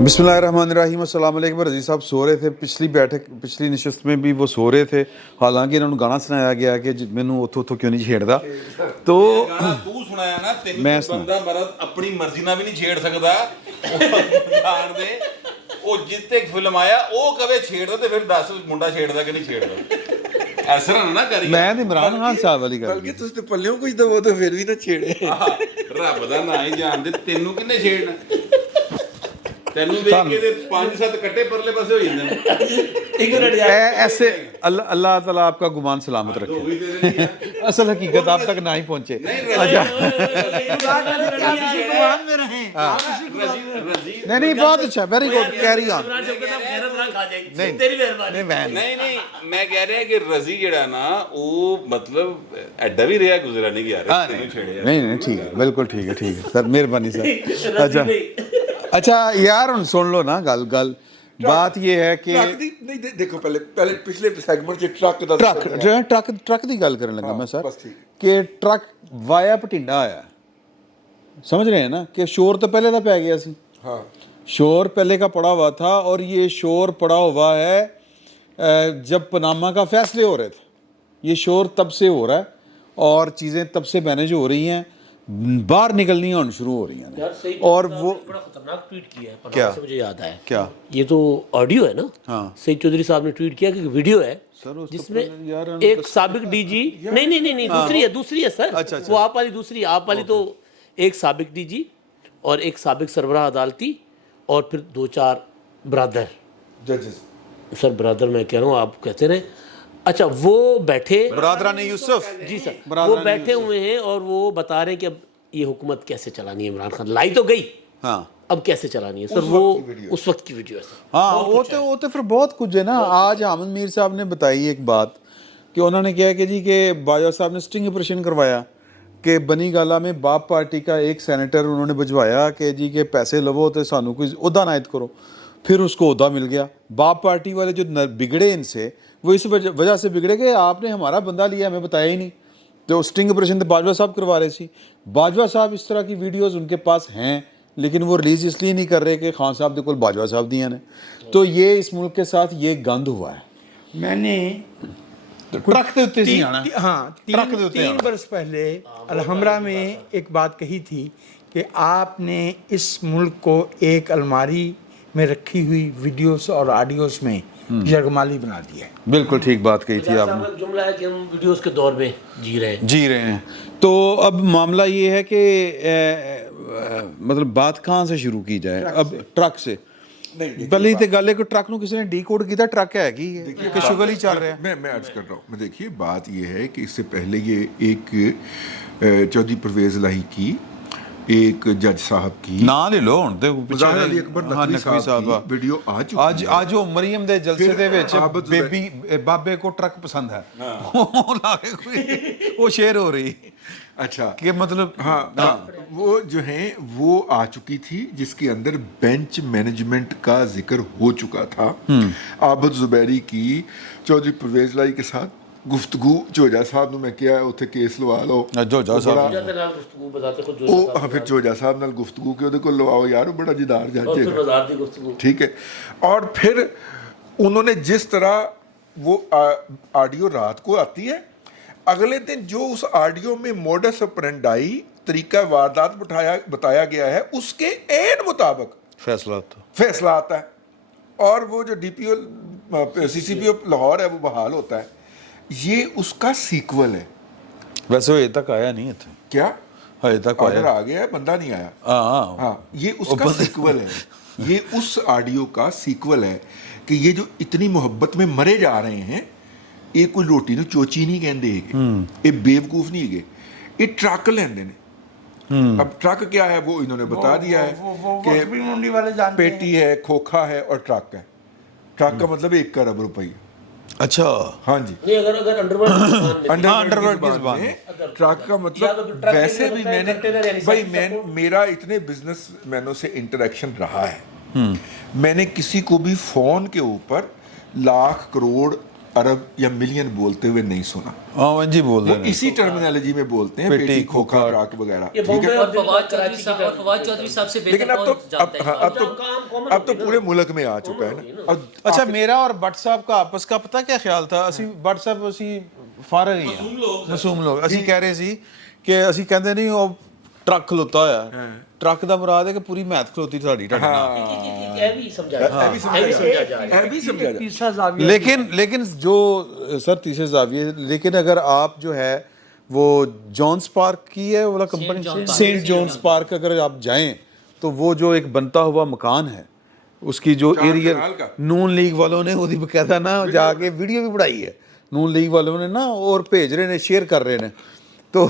बिस्मिल्लाहिर्रहमानिर्रहीम। अस्सलाम वालेकुम। रज़ी साहब सो रहे थे, पिछली नशस्त में भी वो सो रहे थे, हालांकि इन्होंने गाना सुनाया गया कि मैनू उतो क्यों नहीं छेड़दा। तो गाना तू सुनाया ना, तेनू मैं बंदा मरद अपनी मर्जी ना भी नहीं छेड़ सकदा। जान दे ਉਹ ਜਿੱਤੇ ਫਿਲਮ ਆਇਆ ਉਹ ਕਵੇ ਛੇੜਦਾ ਤੇ ਫਿਰ ਦੱਸ ਮੁੰਡਾ ਛੇੜਦਾ ਕਿ ਨਹੀਂ ਛੇੜਦਾ। ਐਸਰਾ ਨਾ ਕਰੀ। ਮੈਂ ਤੇ ਇਮਰਾਨ ਖਾਨ ਸਾਹਿਬ ਵਾਲੀ ਗੱਲ ਬਲਕਿ ਤੁਸੀਂ ਤੇ ਪੱਲਿਓਂ ਕੁਝ ਦਵੋ ਤਾਂ ਫਿਰ ਵੀ ਨਾ ਛੇੜੇ। ਰੱਬ ਦਾ ਨਾਂ ਹੀ ਜਾਣਦੇ, ਤੈਨੂੰ ਕਿੰਨੇ ਛੇੜਨਾ? ਤੈਨੂੰ ਵੇਖ ਕੇ ਤੇ 5-7 ਕੱਟੇ ਪਰਲੇ ਪਾਸੇ ਹੋ ਜਾਂਦੇ ਨੇ। ऐसे अल्लाह ताला आपका गुमान सलामत रखे। असल हकीकत आप तक ना ही पहुंचे। अच्छा नहीं बहुत अच्छा, वेरी गुड, कैरी ऑन। ਨਹੀਂ ਮੈਂ ਕਹਿ ਰਿਹਾ ਕਿ ਰਜ਼ੀ ਜਿਹੜਾ ਨਾ ਉਹ ਮਤਲਬ ਐਡਾ ਵੀ ਰਿਹਾ ਗੁਜ਼ਰਾ ਨਹੀਂ ਗਿਆ। नहीं ठीक है, बिल्कुल ठीक है सर, मेहरबानी सर। अच्छा यार ਹੁਣ ਸੁਣ ਲਓ ਨਾ ਗੱਲ ਬਾਤ ਇਹ ਹੈ ਕਿ ਨਹੀਂ ਦੇਖੋ ਪਹਿਲੇ ਪਿਛਲੇ ਸੈਗਮੈਂਟ 'ਚ ਟਰੱਕ ਦੀ ਗੱਲ ਕਰਨ ਲੱਗਾ ਮੈਂ ਸਰ ਕਿ ਟਰੱਕ ਵਾਇਆ ਭਟਿੰਡਾ ਆਇਆ, समझ रहे हैं ना कि शोर तो पहले का पै गया सी। हाँ, शोर पहले का पड़ा हुआ था और ये शोर पड़ा हुआ है जब पनामा का फैसले हो रहे थे। ये शोर तब से हो रहा है और चीज़ें तब से मैनेज हो रही हैं, बाहर निकलनी होनी शुरू हो रही हैं। और वो बड़ा खतरनाक ट्वीट किया है क्या? से मुझे याद आया क्या ये तो ऑडियो है ना। हाँ। सईद चौधरी साहब ने ट्वीट किया कि वीडियो है सर जिसमें एक साबिक डीजी नहीं दूसरी है सर। अच्छा। वो आप वाली दूसरी, आप वाली तो एक साबिक डीजी और एक साबिक सरबराह अदालती और फिर 2-4 ब्रदर जजेस। सर ब्रदर मैं कह रहा हूँ, आप कहते रहे। अच्छा वो बैठे बरादरान यूसुफ जी सर, वो बैठे हुए हैं और वो बता रहे हैं कि अब ये हुकूमत कैसे चलानी है। इमरान खान लाई तो गई, हाँ अब कैसे चलानी है सर। वो उस वक्त की वीडियो है सर। हाँ वो तो फिर बहुत कुछ है ना। आज हामिद मीर साहब ने बताई एक बात कि उन्होंने कहा कि जी कि बाजवा साहब ने स्टिंग ऑपरेशन करवाया कि बनी गाला में बाप पार्टी का एक सेनेटर उन्होंने भिजवाया कि जी के पैसे लवो तो सानू कोई उहदा नायत करो। फिर उसको उहदा मिल गया। बाप पार्टी वाले जो बिगड़े इनसे, वो इस वजह से बिगड़े कि आपने हमारा बंदा लिया, हमें बताया ही नहीं। तो स्टिंग ऑपरेशन तो बाजवा साहब करवा रहे थे। बाजवा साहब इस तरह की वीडियोज़ उनके पास हैं, लेकिन वो रिलीज़ इसलिए नहीं कर रहे कि खान साहब के कोल बाजवा साहब दिया ने। तो ये इस मुल्क के साथ ये गंद हुआ है। मैंने ट्रक के उत्ते से आना। हाँ, तीन बरस पहले अलहमरा में एक बात कही थी कि आपने इस मुल्क को एक अलमारी में रखी हुई वीडियोस और ऑडियोस में यरगमाली बना दिया है। बिल्कुल ठीक बात कही थी आपने। जुमला है कि हम वीडियोस के दौर में जी रहे हैं। तो अब मामला ये है कि मतलब बात कहाँ से शुरू की जाए? अब ट्रक से पहले तो गल है कि ट्रक किसी ने डी कोड किया, ट्रक है कि शुगर ही चल रहा है। मैं अर्ज कर रहा हूँ। मैं देखिए बात ये है कि इससे पहले ये एक चौधरी परवेज इलाही की, एक जज साहब की ना ले लो हुण ते मुज़ाहिर अली अकबर नकवी साहब की वीडियो आ चुकी है। आज वो मरियम दे जलसे दे विच बेबी बाबे को ट्रक पसंद है, वो लाके कोई वो शेयर हो रही। अच्छा कि मतलब हाँ, वो जो है वो आ चुकी थी जिसके अंदर बेंच मैनेजमेंट का जिक्र हो चुका था। आबद जुबैरी की चौधरी परवेज इलाही के साथ गुफ्तगू जोजा साहब ने मैं किया है उत्थे केस लवा लो। जोजा साहब हाँ, फिर जोजा साहब नाल गुफ्तगू के ਉਹਦੇ ਕੋਲ ਲਵਾਓ ਯਾਰ, ਉਹ ਬੜਾ ਜਿਦਾਰ ਜੱਜ है। ठीक है। और फिर उन्होंने जिस तरह वो ऑडियो रात को आती है, अगले दिन जो उस ऑडियो में मोडस ऑपरेंडाई तरीका वारदात बताया गया है उसके एन मुताबिक फैसला आता है और वो जो DPO CCPO लाहौर है वो बहाल होता है। ये उसका सीक्वल है। वैसे ये तक आया नहीं है क्या? हजे तक ऑर्डर आ गया है, बंदा नहीं आया। हाँ, ये उसका सीक्वल है। ये उस ऑडियो का सीक्वल है कि ये जो इतनी मोहब्बत में मरे जा रहे हैं, ये कोई रोटी ਨੂੰ ਚੋਚੀ नहीं कहते है, ये बेवकूफ़ नहीं है, ये ट्रक लेंदे ने। अब ट्रक क्या है वो इन्होंने बता दिया है कि मंडी वाले जानते हैं। पेटी है, खोखा है और ट्रक है। ट्रक का मतलब 1 करोड़ रुपये। अच्छा हाँ जी। नहीं, अगर अंडरवर्ल्ड की ज़बान में ट्रक का मतलब वैसे भी मैंने भाई मेरा इतने बिजनेस मैनों से इंटरेक्शन रहा है। मैंने किसी को भी फ़ोन के ऊपर लाख करोड़ अरब या मिलियन बोलते हुए नहीं सुना। हाँ जी बोल वो रहे हैं इसी टर्मिनोलॉजी में बोलते हैं, पेटी, पेटी, खोखा, खोखा, ट्रक वगैरह, ये ठीक है। बॉम्बे और फवाद चौधरी साहब से लेकिन बेहतर अब तो कौन जानता है? अब तो पूरे मुल्क में आ चुका है ना। और अच्छा मेरा और भट्ट साहब का आपस का पता क्या ख्याल था ਅਸੀਂ ਭੱਟ ਸਾਹਿਬ ਅਸੀਂ ਫਾਰਗ ਹੀ ਆ ਮਾਸੂਮ ਲੋਕ ਅਸੀਂ ਕਹਿ ਰਹੇ ਸੀ ਕਿ ਅਸੀਂ ਕਹਿੰਦੇ ਨਹੀਂ ਉਹ ਟਰੱਕ ਖਲੋਤਾ ਹੋਇਆ ਟਰੱਕ ਦਾ ਮੁਰਾਦ ਹੈ ਕਿ ਪੂਰੀ ਮਹਿਤ ਖਲੋਤੀ ਤੁਹਾਡੀ ਤੁਹਾਡੇ ਨਾਲ ये भी समझा ये भी समझा जा रहा है। भी समझा जाए। तीसरा जाविया लेकिन जो सर तीसरे जाविये, लेकिन अगर आप जो है वो जॉन्स पार्क की है वाला कंपनी सेंट जॉन्स पार्क अगर आप जाएं तो वो जो एक बनता हुआ मकान है उसकी जो चार एरिया कनाल का। नून लीग वालों ने ਉਹਦੀ ਬਕਾਇਦਾ ਨਾ जाके वीडियो भी बनाई है नून लीग वालों ने ना और भेज रहे ने शेयर कर रहे ने तो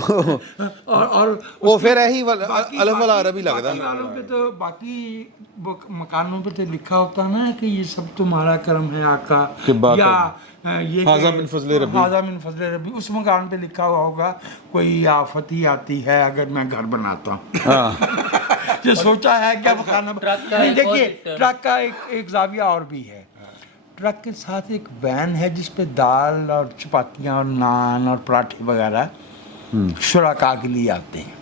और वो फिर यही अलग वाला अरबी लगता बाकी वालों पे तो बाकी मकानों पे तो लिखा होता ना कि ये सब तुम्हारा कर्म है आका, कि बात या है। ये हाज़ा मिन फज़ले रब्बी। हाज़ा मिन फज़ले रब्बी, उस मकान पे लिखा हुआ होगा कोई आफत ही आती है अगर मैं घर बनाता हूँ। ये सोचा है क्या मकान नहीं। देखिए ट्रक का एक जाविया और भी है। ट्रक के साथ एक वैन है जिस पे दाल और चपातियाँ और नान और पराठे वगैरह शुराका के लिए आते हैं।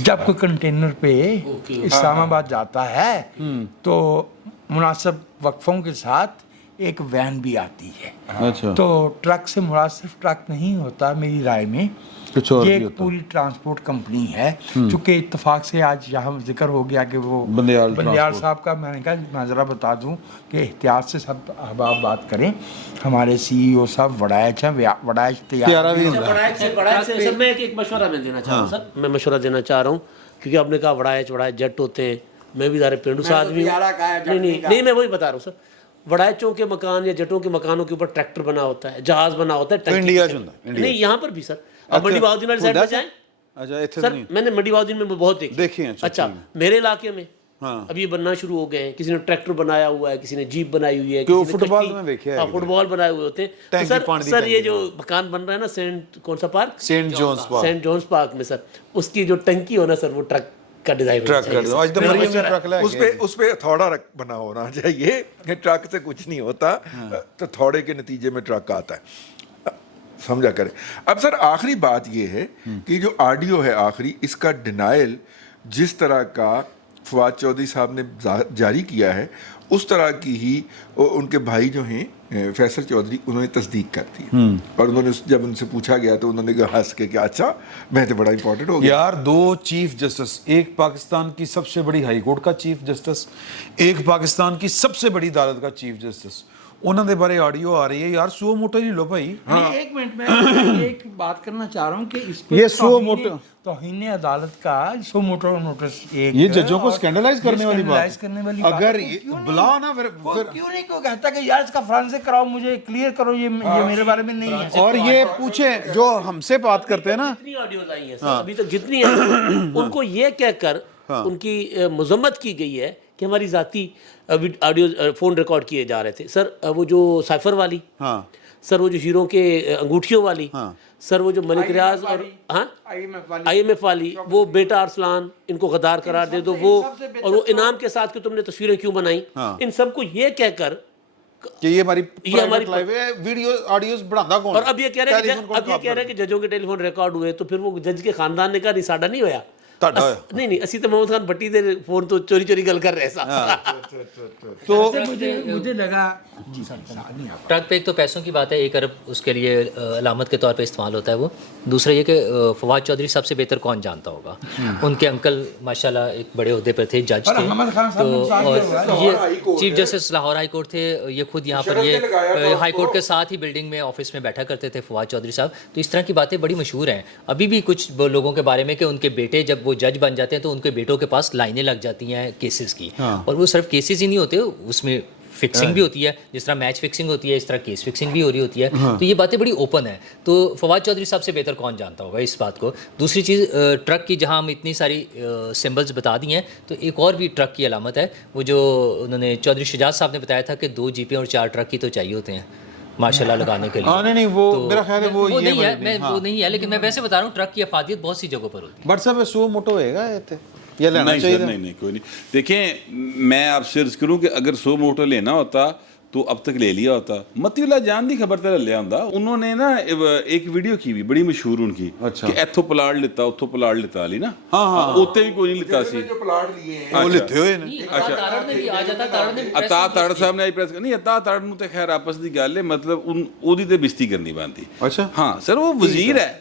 जब कोई कंटेनर पे इस्लामाबाद जाता है तो मुनासिब वक्फों के साथ एक वैन भी आती है। अच्छा तो ट्रक से मुराद सिर्फ ट्रक नहीं होता मेरी राय में, कुछ और ये भी एक होता पूरी ट्रांसपोर्ट कंपनी है। चूँकि इत्तेफाक से आज यहाँ जिक्र हो गया कि वो बंदियाल बंदियाल साहब का, मैंने कहा मैं ज़रा बता दूँ कि एहतियात से सब अहबाब बात करें। हमारे CEO साहब वड़ायच हैं, वड़ायच त्यारा भी तैयार होता है। सर मैं एक मशवरा मैं देना चाह रहा हूँ सर, मैं मशवरा देना चाह रहा हूँ क्योंकि आपने कहा वड़ायच जट होते हैं, मैं भी ज़रा पेंडू सा आदमी हूँ। नहीं मैं वही बता रहा हूँ सर, वड़ायचों के मकान या जटों के मकानों के ऊपर ट्रैक्टर बना होता है, जहाज बना होता है, टंकी इंडिया च होता है, नहीं यहाँ पर भी सर। अब मंडी बहाउद्दीन वाली साइड पे जाएं अच्छा इत्थे सर, नहीं मैंने मंडी बहाउद्दीन में बहुत देखे हैं, अच्छा ठीक मेरे इलाके में हाँ। अब ये बनना शुरू हो गए हैं। किसी ने ट्रैक्टर बनाया हुआ है, किसी ने जीप बनाई हुई है, क्यों किसी ने फुटबॉल कश्ती- में देखे हैं हाँ, एक फुटबॉल बनाए हुए होते हैं। तो टैंकी सर पानी दी सर ये टैंकी। जो मकान बन रहा है ना सेंट कौन सा park, saint John's park saint John's park में सर, उसकी जो टंकी हो ना सर वो ट्रक का डिजाइन ट्रक कर दो आज तो मरियम ने ट्रक ले उस पे थोड़ा बना होना चाहिए कि ट्रक से कुछ नहीं होता, तो थोड़े के नतीजे में ट्रक आता है, समझा करें। अब सर आखिरी बात ये है कि जो ऑडियो है आखिरी, इसका डिनाइल जिस तरह का फवाद चौधरी साहब ने जारी किया है उस तरह की ही उनके भाई जो हैं फैसल चौधरी, उन्होंने तस्दीक कर दी। और उन्होंने जब उनसे पूछा गया तो उन्होंने कहा हंस के कि अच्छा मैं तो बड़ा इंपॉर्टेंट हो गया। यार दो चीफ जस्टिस, एक पाकिस्तान की सबसे बड़ी हाई कोर्ट का चीफ जस्टिस, एक पाकिस्तान की सबसे बड़ी अदालत का चीफ जस्टिस, ਉਹਨਾਂ ਦੇ ਬਾਰੇ ਆਡੀਓ आ रही है यार, सो मोटो ही लो भाई। नहीं, एक मिनट में एक बात करना चाह रहा हूँ कि इस पे ये सो मोटो तौहीन अदालत का सो मोटो नोटिस एक ये जजों को स्कैंडलाइज करने वाली स्कैंडलाइज बात, करने वाली अगर बात है, क्यों बुलाओ ना फिर क्यों नहीं कोई कहता कि यार इसका फॉरेंसिक कराओ, मुझे क्लियर करो, ये मेरे बारे में नहीं है। और ये पूछे जो हमसे बात करते हैं ना, जितनी ऑडियोज आई हैं सर अभी तक जितनी आई उनको ये कहकर उनकी मजम्मत की गई है कि हमारी ज़ाती ऑडियो फ़ोन रिकॉर्ड किए जा रहे थे सर। वो जो साइफर वाली, हाँ सर वो जो हीरो के अंगूठियों वाली, सर वो जो मलिक रियाज और हाँ IMF वाली, वो बेटा अरसलान इनको गद्दार करार दे दो, वो और वो इनाम के साथ कि तुमने तस्वीरें क्यों बनाई, इन सबको ये कहकर कि ये हमारी हमारी लाइव है, वीडियो ऑडियोज बढ़ाता कौन, और अब ये कह रहे हैं कि जजों के टेलीफोन रिकॉर्ड हुए, तो फिर वो जज के खानदान ने कहा नहीं साडा नहीं होया, नहीं असी तो मोहम्मद खान भट्टी दे फोन तो चोरी चोरी गल कर रहे तो मुझे लगा जी ट्रक पे एक तो पैसों की बात है, 1 अरब उसके लिए अलामत के तौर पे इस्तेमाल होता है वो। दूसरा ये कि फवाद चौधरी साहब से बेहतर कौन जानता होगा, उनके अंकल माशाल्लाह एक बड़े ओहदे पर थे, जज थे, तो और ये chief justice Lahore high court थे, ये खुद यहाँ पर ये हाई कोर्ट के साथ ही बिल्डिंग में ऑफिस में बैठा करते थे फवाद चौधरी साहब। तो इस तरह की बातें बड़ी मशहूर हैं अभी भी कुछ लोगों के बारे में कि उनके बेटे जब वो जज बन जाते हैं तो उनके बेटों के पास लाइनें लग जाती हैं केसेस की, और वो सिर्फ केसेस ही नहीं होते, उसमें फिक्सिंग भी होती है, जिस तरह मैच फिक्सिंग होती है इस तरह केस फिक्सिंग भी हो रही होती है। तो ये बातें बड़ी ओपन है, तो फवाद चौधरी साहब से बेहतर कौन जानता होगा इस बात को। दूसरी चीज़ ट्रक की, जहां हम इतनी सारी सिंबल्स बता दी हैं, तो एक और भी ट्रक की अलामत है, वो जो उन्होंने चौधरी शुजात साहब ने बताया था कि 2 जीपें और 4 ट्रक ही तो चाहिए होते हैं माशाल्लाह लगाने के लिए। नहीं वो मेरा ख्याल है वो ये नहीं है, मैं वो नहीं है, लेकिन मैं वैसे बता रहा हूँ ट्रक की अफादियत बहुत सी जगहों पर होती है। बट साहब सो मोटो होएगा ये लेना नहीं चाहिए सर, नहीं कोई नहीं। देखें मैं आपसे अर्ज करूं कि अगर 100 मोटो लेना होता تو اب تک لے لیا ہوتا. متی اللہ جان دی خبر تے لیا ہوندا. انہوں نے نا ایک ویڈیو کی بھی بڑی مشہور ان کی کہ ایتھوں پلاٹ لیتا اتھوں پلاٹ لیتا علی نا اوتے بھی کوئی نہیں لیتا سی جو پلاٹ لیے ہیں وہ لیتے ہوئے نے. عطا تاڑ صاحب نے پریس نہیں عطا تاڑ نو تے خیر آپس دی گل ہے مطلب اودی تے بستی کرنی بنتی. اچھا ہاں سر وہ وزیر ہے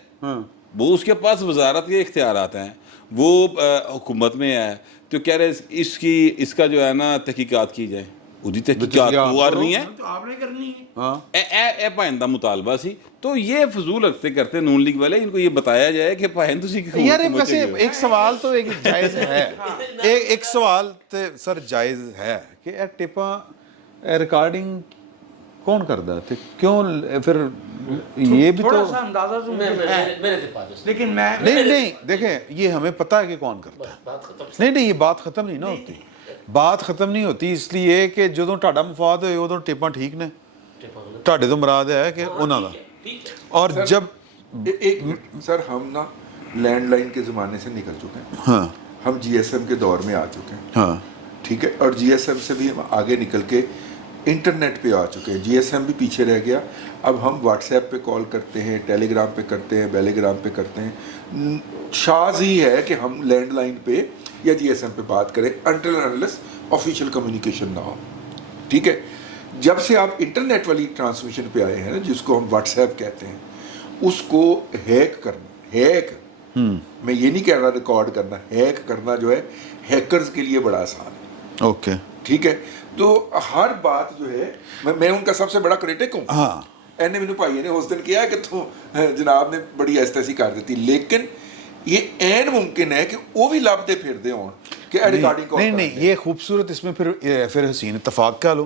وہ اس کے پاس وزارت کے اختیارات ہیں وہ حکومت میں ہے تو کہہ رہے اس کا جو ہے نا تحقیقات کی جائے. اودی تحقیقات ہوا نہیں ہے تو آپ نے کرنی ہے. ہاں اے پائندہ مطالبہ سی تو یہ فضول حرکتیں کرتے نون لیگ والے. ان کو یہ بتایا جائے کہ پائند تسی یار ویسے ایک سوال تو ایک جائز ہے ایک سوال تے سر جائز ہے کہ یہ ٹیپاں ریکارڈنگ کون کردا ہے تے کیوں پھر یہ بھی تھوڑا تو سا اندازہ تو مجھے ہے لیکن میں نہیں دیکھیں یہ ہمیں پتہ ہے کہ کون کرتا ہے. نہیں یہ بات ختم نہیں نہ ہوتی. بات ختم نہیں ہوتی اس لیے کہ جدوں ٹاڈا مفاد ہوئے ادوں ٹیپاں ٹھیک نے ٹاڈے تو مراد ہے کہ انہاں دا. اور جب ایک سر ہم نا لینڈ لائن کے زمانے سے نکل چکے ہیں. ہاں ہم جی ایس ایم کے دور میں آ چکے ہیں. ہاں ٹھیک ہے. اور جی ایس ایم سے بھی ہم آگے نکل کے انٹرنیٹ پہ آ چکے ہیں. جی ایس ایم بھی پیچھے رہ گیا. اب ہم واٹس ایپ پہ کال کرتے ہیں ٹیلی گرام پہ کرتے ہیں بیلی گرام پہ کرتے ہیں. شاذ ہی ہے کہ ہم لینڈ لائن پہ یا جی ایس ایم پہ بات کریں انٹل انلیس آفیشیل کمیونیکیشن نہ ہو. ٹھیک ہے. جب سے آپ انٹرنیٹ والی ٹرانسمیشن پہ آئے ہیں نا جس کو ہم واٹس ایپ کہتے ہیں اس کو ہیک کرنا میں یہ نہیں کہہ رہا ریکارڈ کرنا ہیک کرنا جو ہے ہیکرز کے لیے بڑا آسان ہے. اوکے ٹھیک ہے. تو ہر بات جو ہے میں ان کا سب سے بڑا کریٹک ہوں. ہاں اینے مینوں بھائی نے اس دن کیا کہ تو جناب نے بڑی ایسی کر دیتی لیکن یہ عین ممکن ہے کہ وہ بھی لبدے پھردے ہون کہ ریکارڈنگ نہیں یہ خوبصورت اس میں پھر حسین اتفاق کہہ لو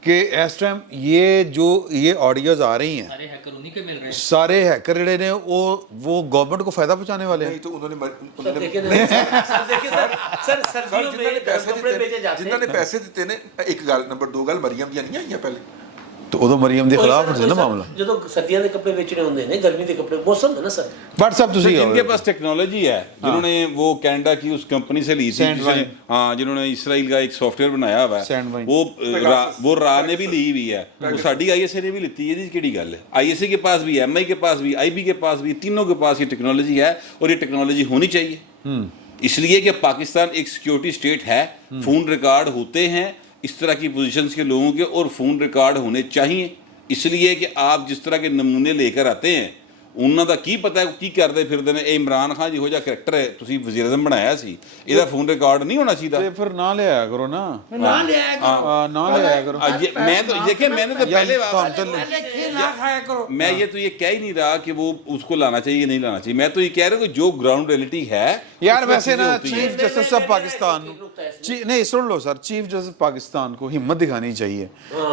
کہ اس ٹائم یہ آڈیوز آ رہی ہیں سارے ہیکر انہی کے مل رہے ہیں. سارے ہیکر جڑے نے وہ گورنمنٹ کو فائدہ پہنچانے والے ہیں. نہیں تو انہوں نے جنہوں نے پیسے دیتے نے ایک گل نمبر 2 گل مریم دیا نہیں آئیاں پہلے تو ادو مریم دے خلاف ہے نا معاملہ. جدوں سردیاں دے کپڑے بیچنے ہوندے نے گرمی دے کپڑے موسم ہے نا سر. بٹ صاحب تسی جن کے پاس ٹیکنالوجی ہے جنہوں نے وہ کینیڈا کی اس کمپنی سے لی تھی ہاں جنہوں نے اسرائیل کا ایک سافٹ ویئر بنایا ہوا ہے وہ را نے بھی لی ہوئی ہے وہ ساڈی آئی ایس اے نے بھی لیتی ہے. جی کیڑی گل ہے آئی ایس اے کے پاس بھی ایم آئی کے پاس بھی آئی بی کے پاس بھی تینوں کے پاس یہ ٹیکنالوجی ہے اور یہ ٹیکنالوجی ہونی چاہیے اس لیے کہ پاکستان ایک سیکیورٹی اسٹیٹ ہے. فون ریکارڈ ہوتے ہیں اس طرح کی پوزیشنز کے لوگوں کے اور فون ریکارڈ ہونے چاہیے اس لیے کہ آپ جس طرح کے نمونے لے کر آتے ہیں انہاں دا کی پتہ ہے کی کرتے پھردے نے. اے عمران خان جہو جا کریکٹر ہے تسی وزیر اعظم بنایا سی یہ فون ریکارڈ نہیں ہونا چاہیے. پھر نہ لے آیا کرو نا نہ لے آیا کرو میں تو دیکھیں میں نے تو پہلے نہ کھایا کرو. میں یہ تو یہ کہہ ہی نہیں رہا کہ وہ اس کو لانا چاہیے نہیں لانا چاہیے. میں تو یہ کہہ رہا ہوں کہ جو گراؤنڈ ریئلٹی ہے یار ویسے نا چیف جسٹس آف پاکستان نہیں سن لو سر چیف جسٹس پاکستان کو ہمت دکھانی چاہیے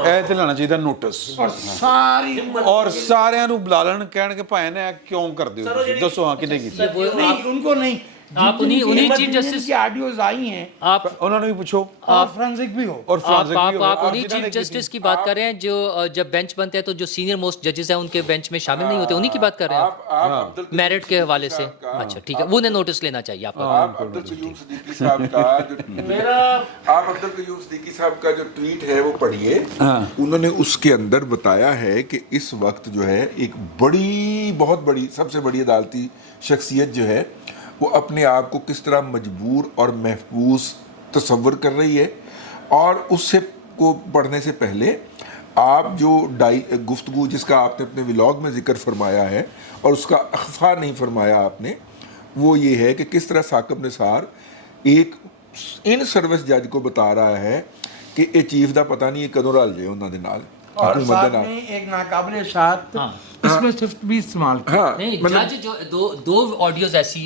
ایتھے لانا چاہیے نوٹس اور سارے نو بلا لین کہن کہ بھائی نے کیوں کر دیو دسو ہاں کنے کیتی نہیں ان کو نہیں آپ انہی چیف جسٹس کی آڈیوز آئی ہیں آپ انہوں نے بھی پوچھو اور فرانسک بھی ہو اور آپ انہی چیف جسٹس کی بات کر رہے ہیں جو جب بینچ بنتے ہیں تو جو سینئر موسٹ ججز ہیں ان کے بینچ میں شامل نہیں ہوتے انہی کی بات کر رہے ہیں آپ میرٹ کے حوالے سے. اچھا ٹھیک ہے وہ انہیں نوٹس لینا چاہیے آپ عبد القیوم صدیقی صاحب کا جو ٹویٹ ہے وہ پڑھیے. انہوں نے اس کے اندر بتایا ہے کہ اس وقت جو ہے ایک بہت بڑی سب سے بڑی عدالتی شخصیت جو ہے وہ اپنے آپ کو کس طرح مجبور اور محفوظ تصور کر رہی ہے. اور اس سے کو پڑھنے سے پہلے آپ جو گفتگو جس کا آپ نے اپنے ولاگ میں ذکر فرمایا ہے اور اس کا اخفا نہیں فرمایا آپ نے وہ یہ ہے کہ کس طرح ثاقب نثار ایک ان سروس جج کو بتا رہا ہے کہ یہ چیف دا پتہ نہیں کدوں رل جائے انہوں دے نال اور ساتھ میں ایک ناقابل اشاعت اس میں صرف بھی استعمال نہیں جج جو دو آڈیوز ایسی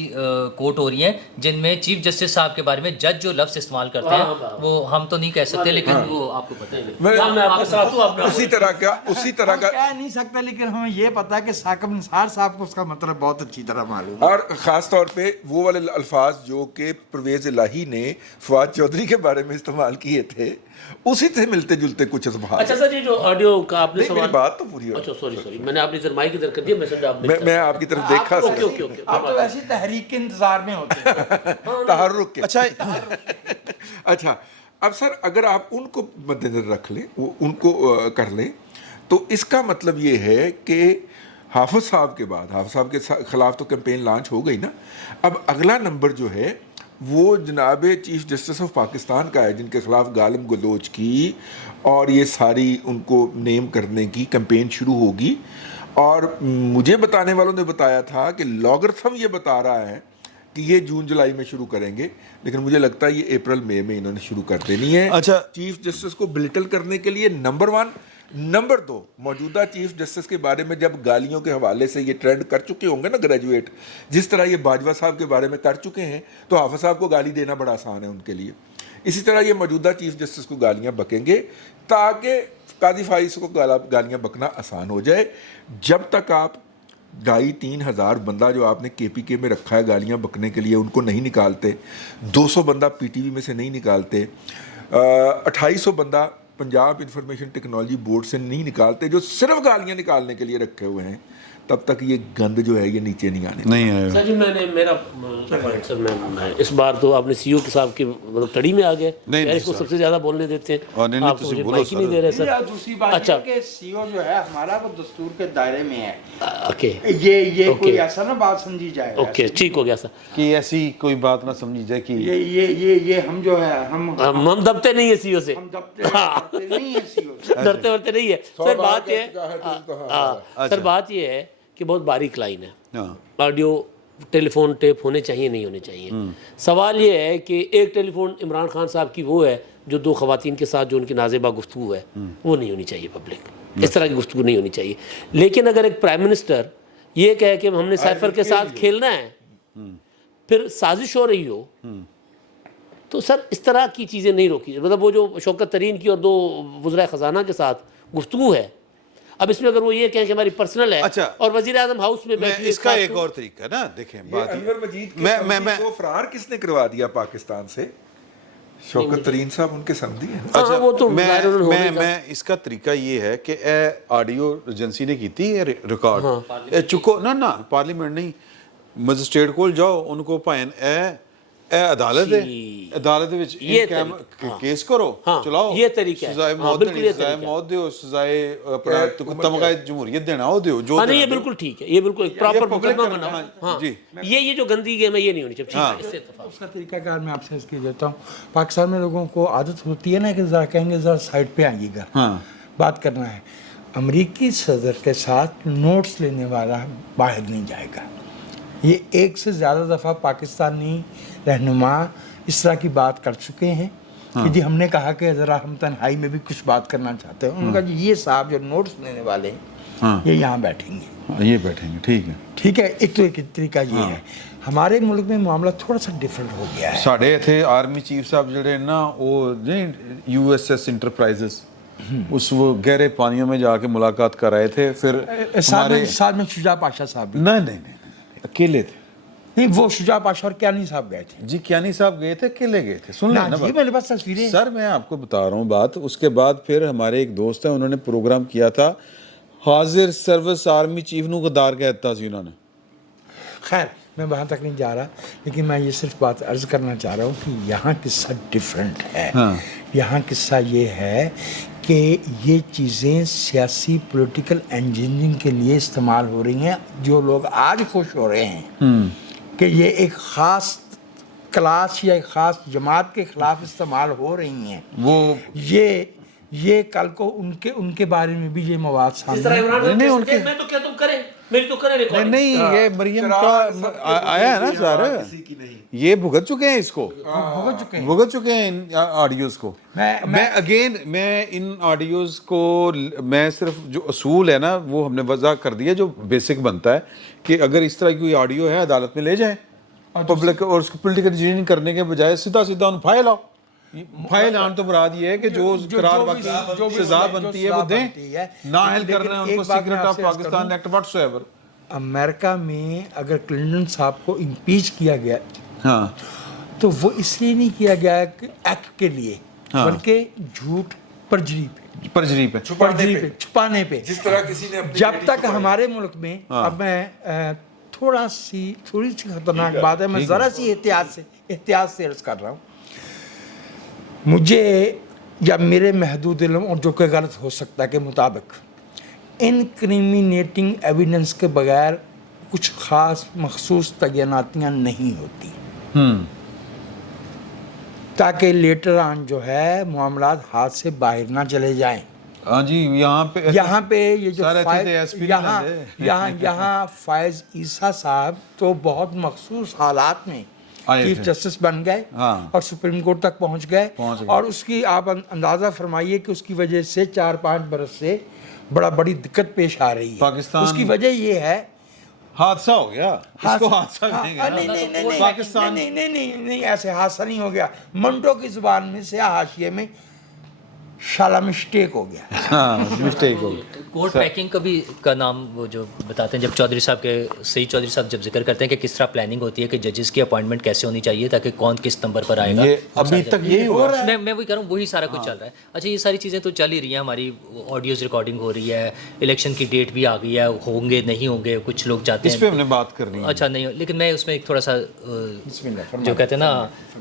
کوٹ ہو رہی ہیں جن میں چیف جسٹس صاحب کے بارے میں جج جو لفظ استعمال کرتے ہیں وہ ہم تو نہیں کہہ سکتے لیکن وہ آپ کو پتہ ہے اسی طرح کا کہہ نہیں سکتا لیکن ہمیں یہ پتا ہے کہ ثاقب نثار صاحب کو اس کا مطلب بہت اچھی طرح معلوم ہے. اور خاص طور پہ وہ والے الفاظ جو کہ پرویز الہی نے فواد چودھری کے بارے میں استعمال کیے تھے اسی سے ملتے جلتے کچھ الفاظ. اچھا سر یہ جو آڈیو کا آپ نے میری بات تو پوری ہو. اچھا سوری میں نے آپ نے سرمائی کی طرف کر دیا میں آپ کی طرف دیکھا آپ تو ویسی تحریک کے انتظار میں ہوتے ہیں تحرک کے. اچھا اچھا اب سر اگر آپ ان کو مد نظر رکھ لیں, ان کو کر لیں, تو اس کا مطلب یہ ہے کہ حافظ صاحب کے بعد, حافظ صاحب کے خلاف تو کیمپین لانچ ہو گئی نا, اب اگلا نمبر جو ہے وہ جناب چیف جسٹس آف پاکستان کا ہے, جن کے خلاف گالم گلوچ کی اور یہ ساری ان کو نیم کرنے کی کیمپین شروع ہوگی. اور مجھے بتانے والوں نے بتایا تھا کہ لاگرتھم یہ بتا رہا ہے کہ یہ جون جولائی میں شروع کریں گے, لیکن مجھے لگتا ہے یہ اپریل مئی میں انہوں نے شروع کر دینی ہے. اچھا, چیف جسٹس کو بلٹل کرنے کے لیے نمبر 1. نمبر 2, موجودہ چیف جسٹس کے بارے میں جب گالیوں کے حوالے سے یہ ٹرینڈ کر چکے ہوں گے نا گریجویٹ, جس طرح یہ باجوہ صاحب کے بارے میں کر چکے ہیں, تو حافظ صاحب کو گالی دینا بڑا آسان ہے ان کے لیے. اسی طرح یہ موجودہ چیف جسٹس کو گالیاں بکیں گے تاکہ قاضی فائز کو گالیاں بکنا آسان ہو جائے. جب تک آپ 2,500-3 ہزار بندہ جو آپ نے کے پی کے میں رکھا ہے گالیاں بکنے کے لیے ان کو نہیں نکالتے, 200 بندہ پی ٹی وی میں سے نہیں نکالتے, 2800 بندہ پنجاب انفارمیشن ٹیکنالوجی بورڈ سے نہیں نکالتے, جو صرف گالیاں نکالنے کے لیے رکھے ہوئے ہیں, تب تک یہ گند جو ہے یہ نیچے نہیں آنے نہیں آئے گا. سر جی میں نے میرا پوائنٹ سر میں اس بار تو آپ نے سی او کے صاحب کی مطلب تڑی میں آ گئے, اس کو سب سے زیادہ بولنے دیتے ہیں, آپ مجھے مائک ہی نہیں دے رہے سر. دوسری بات یہ کہ سی او جو ہے ہمارا وہ دستور کے دائرے میں ہے. اوکے یہ کوئی ایسا نہ بات سمجھی جائے. اوکے ٹھیک ہو گیا سر, کہ ایسی کوئی بات نہ سمجھی جائے کہ یہ ہم جو ہے ہم دبتے نہیں ہیں سی او سے, ہم دبتے نہیں ہیں سی او سے, ڈرتے ورتے نہیں ہے سر. بات یہ سر بات یہ ہے کہ بہت باریک لائن ہے, آڈیو ٹیلی فون ٹیپ ہونے چاہیے نہیں ہونے چاہیے. سوال یہ ہے کہ ایک ٹیلی فون عمران خان صاحب کی وہ ہے جو 2 خواتین کے ساتھ جو ان کی نازیبہ گفتگو ہے وہ نہیں ہونی چاہیے پبلک, اس طرح کی گفتگو نہیں ہونی چاہیے. لیکن اگر ایک پرائم منسٹر یہ کہے کہ ہم نے سائفر کے ساتھ کھیلنا ہے, پھر سازش ہو رہی ہو, تو سر اس طرح کی چیزیں نہیں روکی. مطلب وہ جو شوکت ترین کی اور 2 وزرائے خزانہ کے ساتھ گفتگو ہے, اب اس میں اگر وہ یہ کہیں کہ ہماری پرسنل ہے اور وزیر اعظم ہاؤس میں اس کا ایک اور طریقہ ہے نا, دیکھیں بات انور مجید کو فرار کس نے کروا دیا پاکستان سے؟ شوکت ترین صاحب ان کے سمدھی ہیں. اچھا وہ تو میں اس کا طریقہ یہ ہے کہ اے آڈیو ایجنسی نے کی تھی ریکارڈ چکو نہ پارلیمنٹ نہیں, مجسٹریٹ کول جاؤ ان کو پائن اے عدالت ہے, عدالت وچ کیس کرو, چلاؤ, یہ طریقہ ہے, سزائے موت دینی, سزائے موت دیو, سزائے اپنا تمغہ جمہوریت دینا وہ دیو. جو نہیں یہ بالکل ٹھیک ہے, یہ بالکل ایک پراپر مقدمہ بنا. ہاں یہ جو گندی گیم ہے یہ نہیں ہونی چاہیے. اس سے اس کا طریقہ کار میں آپ سے اس کی دیتا ہوں. پاکستان میں لوگوں کو عادت ہوتی ہے نا کہ ذرا کہیں گے ذرا سائڈ پہ آئیے گا, بات کرنا ہے. امریکی صدر کے ساتھ نوٹس لینے والا باہر نہیں جائے گا. یہ 1 سے زیادہ دفعہ پاکستانی رہنما اس طرح کی بات کر چکے ہیں کہ جی ہم نے کہا کہ ذرا ہم تنہائی میں بھی کچھ بات کرنا چاہتے ہیں. انہوں نے کہا جی یہ صاحب جو نوٹس لینے والے ہیں یہ یہاں بیٹھیں گے, یہ بیٹھیں گے, ٹھیک ہے, ٹھیک ہے. ایک تو ایک طریقہ یہ ہے. ہمارے ملک میں معاملہ تھوڑا سا ڈفرینٹ ہو گیا ہے. ساڑھے تھے آرمی چیف صاحب جڑے نا وہ یو ایس ایس انٹرپرائزز, اس وہ گہرے پانیوں میں جا کے ملاقات کر رہے تھے. پھر ساتھ میں شجاع پاشا صاحب بھی نہیں اکیلے تھے. نہیں, وہ شجاع پاشا اور کیانی صاحب گئے تھے. جی کیانی صاحب گئے تھے, اکیلے گئے تھے. سن لیں نا جی میرے پاس تصویریں. سر میں آپ کو بتا رہا ہوں بات. اس کے بعد پھر ہمارے ایک دوست ہیں, انہوں نے پروگرام کیا تھا, حاضر سروس آرمی چیف نو غدار کہتا سی انہوں نے. خیر میں وہاں تک نہیں جا رہا, لیکن میں یہ صرف بات عرض کرنا چاہ رہا ہوں کہ یہاں قصہ ڈفرینٹ ہے. یہاں قصہ یہ ہے کہ یہ چیزیں سیاسی پولیٹیکل انجینئرنگ کے لیے استعمال ہو رہی ہیں. جو لوگ آج خوش ہو رہے ہیں کہ یہ ایک خاص کلاس یا ایک خاص جماعت کے خلاف استعمال ہو رہی ہیں, وہ یہ کل کو ان کے بارے میں بھی یہ مواد سامنے نہیں ان کے, میں تو کیا تم کریں میری تو کریں ریکارڈنگ. نہیں یہ مریم کا آیا ہے نا سر, یہ بھگت چکے ہیں, اس کو بھگت چکے ہیں ان آڈیوز کو. میں ان آڈیوز کو میں صرف جو اصول ہے نا وہ ہم نے وضع کر دیا, جو بیسک بنتا ہے کہ اگر اس طرح کی کوئی آڈیو ہے عدالت میں لے جائیں پبلک, اور اس کو پولیٹیکل انجینئرنگ کرنے کے بجائے سیدھا ان فائل آؤ. فائل آن تو مراد یہ ہے کہ جو قرار وقت سزا بنتی ہے وہ دیں, نااہل کرنا ہے ان کو secret of Pakistan act whatsoever. امریکہ میں اگر کلنٹن صاحب کو امپیچ کیا گیا تو وہ اس لیے نہیں کیا گیا کہ ایکٹ کے لیے, بلکہ جھوٹ پرجری پہ چھپانے پہ. جس طرح کسی نے جب تک ہمارے ملک میں, اب میں تھوڑی سی خطرناک بات ہے, میں ذرا سی احتیاط سے عرض کر رہا ہوں. मुझे या मेरे महदूद इल्म और जो कि गलत हो सकता है के मुताबिक इनक्रिमिनेटिंग एविडेंस के बगैर कुछ ख़ास मखसूस तैनातियाँ नहीं होती ताकि लेटर ऑन जो है मामलात हाथ से बाहर ना चले जाएं। हाँ जी, यहाँ पे ये जो सारे थे यहाँ फायज ईसा साहब तो बहुत मखसूस हालात में चीफ जस्टिस बन गए और सुप्रीम कोर्ट तक पहुंच गए और उसकी आप अंदाज़ा फरमाइए कि उसकी वजह से 4-5 बरस से बड़ी दिक्कत पेश आ रही है पाकिस्तान। उसकी वजह ये है हादसा हो गया, इसको हादसा कहेंगे नहीं पाकिस्तान। नहीं ऐसे हादसा नहीं हो गया। मंटो की जुबान में से हाशिए में शाला मिस्टेक हो गया। हाँ, मिस्टेक हो गया। कोर्ट पैकिंग का नाम वो जो बताते हैं, जब चौधरी साहब के सईद चौधरी साहब जब जिक्र करते हैं कि किस तरह प्लानिंग होती है कि जजेस की अपॉइंटमेंट कैसे होनी चाहिए ताकि कौन किस नंबर पर आएगा, ये अभी तक यही हो रहा है। मैं वही कह रहा हूँ, वही सारा कुछ चल रहा है। अच्छा, ये सारी चीज़ें तो चल ही रही हैं, हमारी ऑडियोज रिकॉर्डिंग हो रही है, इलेक्शन की डेट भी आ गई है, होंगे नहीं होंगे, कुछ लोग चाहते हैं इस पे हमने बात करनी है। अच्छा नहीं, लेकिन मैं उसमें एक थोड़ा सा जो कहते हैं ना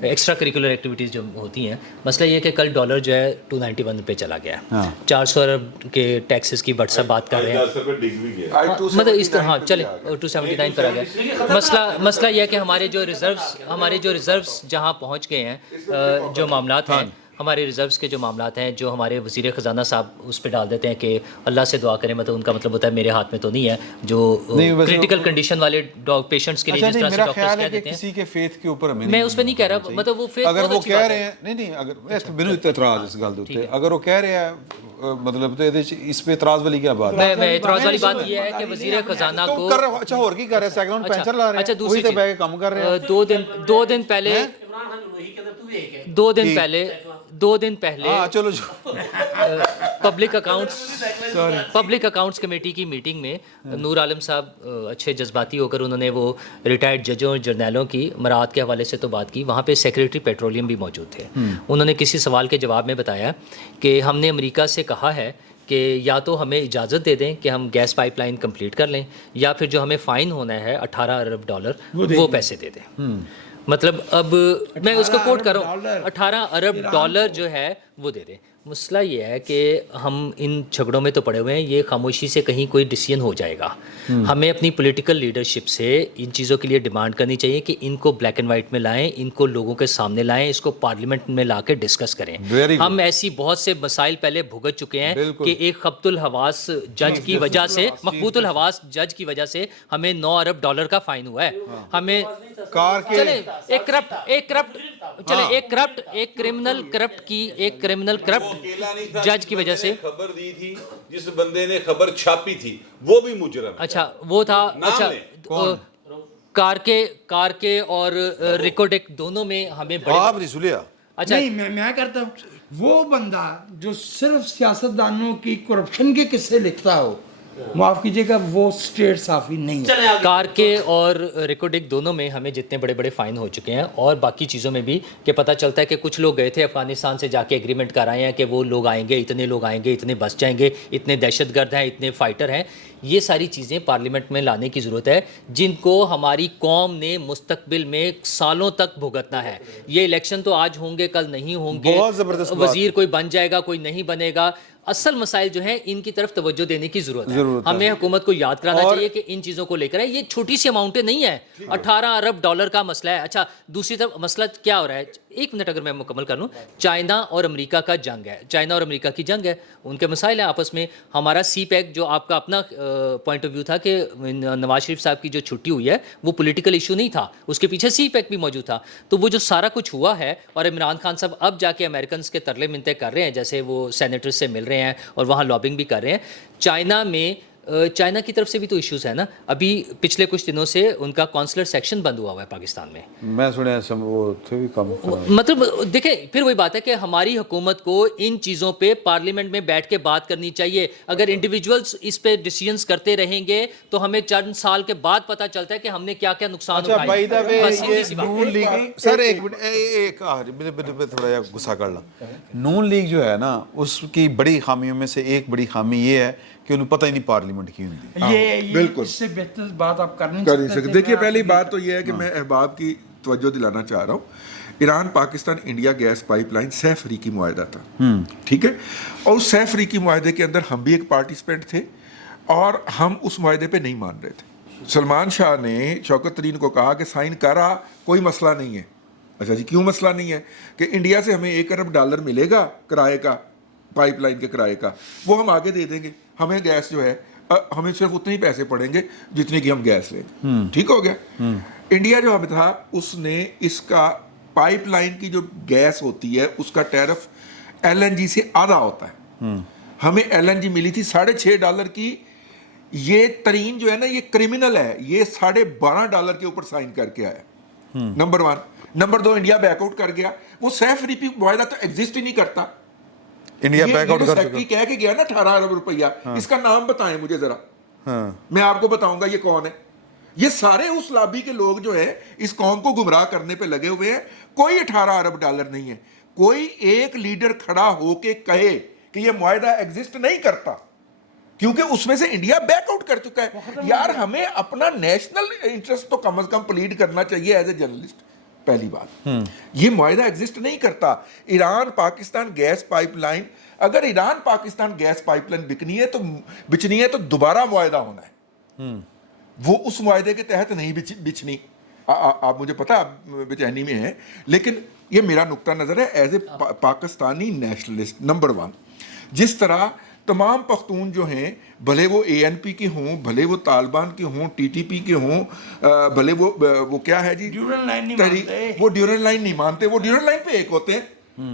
एक्स्ट्रा करिकुलर एक्टिविटीज़ जो होती हैं, मसला ये है कि कल डॉलर जो है 291 पे चला गया, 400 अरब के टैक्सेस की व्हाट्सएप बात कर रहे हैं, मतलब इस तरह हाँ चले 279 पर आ गया। मसला यह है कि हमारे जो रिजर्व्स जहाँ पहुँच गए हैं, जो मामलात हैं, हमारे रिजर्व्स के जो मामलात हैं, जो हमारे वज़ीर ख़जाना साहब उस पर डाल देते हैं कि अल्लाह से दुआ करें, मतलब उनका मतलब होता है मेरे हाथ में तो नहीं है, जो क्रिटिकल कंडीशन वाले पेशेंट्स के लिए जिस तरह से डॉक्टर्स कह देते हैं, किसी के फेथ के ऊपर मैं उस पर नहीं कह रहा, मतलब वो फेथ अगर वो कह रहे हैं नहीं अगर बिनु इतराज इस गल दे अगर वो कह रहे हैं मतलब तो इस पे इतराज वाली क्या बात है? मैं इतराज वाली बात ये है कि वज़ीर ख़जाना को अच्छा और की कर रहे हैं, सेकंड हैंड पेंचर ला रहे हैं, अच्छा दूसरी तो बैग काम कर रहे हैं। 2 दिन पहले हाँ चलो पब्लिक अकाउंट्स कमेटी की मीटिंग में नूर आलम साहब अच्छे जज्बाती होकर उन्होंने वो रिटायर्ड जजों और जर्नैलों की मराहत के हवाले से तो बात की। वहाँ पे सेक्रेटरी पेट्रोलियम भी मौजूद थे। उन्होंने किसी सवाल के जवाब में बताया कि हमने अमेरिका से कहा है कि या तो हमें इजाज़त दे दें कि हम गैस पाइपलाइन कंप्लीट कर लें, या फिर जो हमें फ़ाइन होना है 18 अरब डॉलर वो पैसे दे दें। मतलब अब मैं उसको कोट कर रहा हूँ, 18 अरब डॉलर जो है वो दे दें। मसला ये है कि हम इन झगड़ों में तो पड़े हुए हैं, ये खामोशी से कहीं कोई डिसीजन हो जाएगा। हमें अपनी पॉलिटिकल लीडरशिप से इन चीज़ों के लिए डिमांड करनी चाहिए कि इनको ब्लैक एंड वाइट में लाएं, इनको लोगों के सामने लाएं, इसको पार्लियामेंट में ला के डिस्कस करें। हम ऐसी बहुत से मसाइल पहले भुगत चुके हैं कि एक खब्तुल हवास जज की वजह से, मकबूतुल हवास जज की वजह से हमें 9 अरब डॉलर का फाइन हुआ है। हमें कार के चले एक क्रिमिनल करप्ट जज की वजह से खबर दी थी, जिस बंदे ने खबर छापी थी वो भी मुजरम। अच्छा वो था, अच्छा कार के और रिकोडेक दोनों में हमें आप रिसुलिया अच्छा नहीं मैं करता हूँ, वो बंदा जो सिर्फ सियासतदानों की करप्शन के किस्से लिखता हो, माफ कीजिएगा, वो स्टेट साफी नहीं है। कार के और रिकोडिक दोनों में हमें जितने बड़े बड़े फाइन हो चुके हैं, और बाकी चीज़ों में भी कि पता चलता है कि कुछ लोग गए थे अफगानिस्तान से जाके एग्रीमेंट कर आए हैं कि वो लोग आएंगे, इतने लोग आएंगे, इतने बस जाएंगे, इतने दहशतगर्द हैं, इतने फाइटर हैं। ये सारी चीज़ें पार्लियामेंट में लाने की ज़रूरत है, जिनको हमारी कौम ने मुस्तकबिल में सालों तक भुगतना है। ये इलेक्शन तो आज होंगे, कल नहीं होंगे, वज़ीर कोई बन जाएगा, कोई नहीं बनेगा। असल मसाइल जो हैं इनकी तरफ तवज्जो देने की जरूरत है। हमें हुकूमत को याद कराना चाहिए कि इन चीज़ों को लेकर है, ये छोटी सी अमाउंटें नहीं है, 18 अरब डॉलर का मसला है। अच्छा दूसरी तरफ मसला क्या हो रहा है, एक मिनट अगर मैं मुकम्मल कर लूँ, चाइना और अमेरिका का जंग है, चाइना और अमेरिका की जंग है, उनके मसाइल हैं आपस में। हमारा सी पैक जो आपका अपना पॉइंट ऑफ व्यू था कि नवाज शरीफ साहब की जो छुट्टी हुई है वो पॉलिटिकल इशू नहीं था, उसके पीछे सी पैक भी मौजूद था। तो वो जो सारा कुछ हुआ है, और इमरान खान साहब अब जाके अमेरिकन के तरले मिनते कर रहे हैं, जैसे वो सेनेटर्स से मिल रहे हैं और वहाँ लॉबिंग भी कर रहे हैं। चाइना में चाइना की तरफ से भी तो इश्यूज है ना। अभी पिछले कुछ दिनों से उनका कॉन्सुलर सेक्शन बंद हुआ है पाकिस्तान में। मैं सुना वो थे भी कम मतलब देखें, फिर वही बात है कि हमारी हुकूमत को इन चीज़ों पे पार्लियामेंट में बैठ के बात करनी चाहिए। अगर इंडिविजुअल्स इस पे डिसीजंस करते रहेंगे तो हमें चंद साल के बाद पता चलता है कि हमने क्या क्या नुकसान उठाए। सर एक मिनट थोड़ा गुस्सा कर ला। नून लीग जो है ना, उसकी बड़ी खामियों में से एक बड़ी खामी ये है कि उन्हें पता ही नहीं पार्लियामेंट की होती। ये बिल्कुल इससे बेहतर बात आप कर नहीं सकते। देखिए पहली बात तो ये है कि मैं अहबाब की توجہ دلانا چاہ رہا ہوں، Iran Pakistan India gas pipeline سہ فریقی معاہدہ تھا، ٹھیک ہے، اور اس سہ فریقی معاہدے کے اندر ہم بھی ایک پارٹیسپینٹ تھے اور ہم اس معاہدے پہ نہیں مان رہے تھے۔ سلمان شاہ نے شوکت ترین کو کہا کہ سائن کرا، کوئی مسئلہ نہیں ہے۔ اچھا جی، کیوں مسئلہ نہیں ہے؟ کہ انڈیا سے ہمیں $1 ارب ملے گا کرائے کا، پائپ لائن کے کرائے کا، وہ ہم آگے دے دیں گے، ہمیں گیس جو ہے ہمیں صرف اتنے ہی پیسے پڑیں گے جتنے کی ہم گیس لیں گے، ٹھیک ہو گیا۔ انڈیا جو ہم تھا اس نے اس کا پائپ لائن کی جو گیس ہوتی ہے اس کا ٹیرف LNG سے آدھا ہوتا ہے، ہمیں LNG ملی تھی $6.5 کی۔ یہ ترین جو ہے نا یہ کرمنل ہے، یہ $12.5 کے اوپر سائن کر کے آیا، number 1۔ Number 2، India back out کر گیا، وہ سہ فریقی معاہدہ تو ایگزسٹ ہی نہیں کرتا۔ انڈیا بیک آؤٹ کر سیکٹری کہہ کے گیا نا 18 ارب روپیہ، اس کا نام بتائیں مجھے ذرا، میں آپ کو بتاؤں گا یہ کون ہے۔ یہ سارے اس لابی کے لوگ جو ہے اس قوم کو گمراہ کرنے پہ لگے ہوئے ہیں۔ کوئی $18 ارب نہیں ہے۔ کوئی ایک لیڈر کھڑا ہو کے کہے کہ یہ معاہدہ ایگزسٹ نہیں کرتا، کیونکہ اس میں سے انڈیا بیک آؤٹ کر چکا ہے۔ یار ہمیں اپنا نیشنل انٹرسٹ تو کم از کم پلیڈ کرنا چاہیے ایز اے جرنلسٹ۔ پہلی بات، یہ معاہدہ ایگزسٹ نہیں کرتا۔ Iran Pakistan gas pipeline, اگر Iran Pakistan gas pipeline بچنی ہے تو دوبارہ معاہدہ ہونا ہے، وہ اس معاہدے کے تحت نہیں بچنی۔ آپ مجھے پتا آپ بے-چینی میں ہیں، لیکن یہ میرا نقطہ نظر ہے as a Pakistani nationalist. Number 1، جس طرح تمام پختون جو ہیں، بھلے وہ ANP کے ہوں، بھلے وہ طالبان کے ہوں، TTP کے ہوں، بھلے وہ کیا ہے جی، ڈیورنڈ لائن نہیں مانتے، وہ ڈیورنڈ لائن نہیں مانتے، وہ ڈیورنڈ لائن پہ ایک ہوتے ہیں،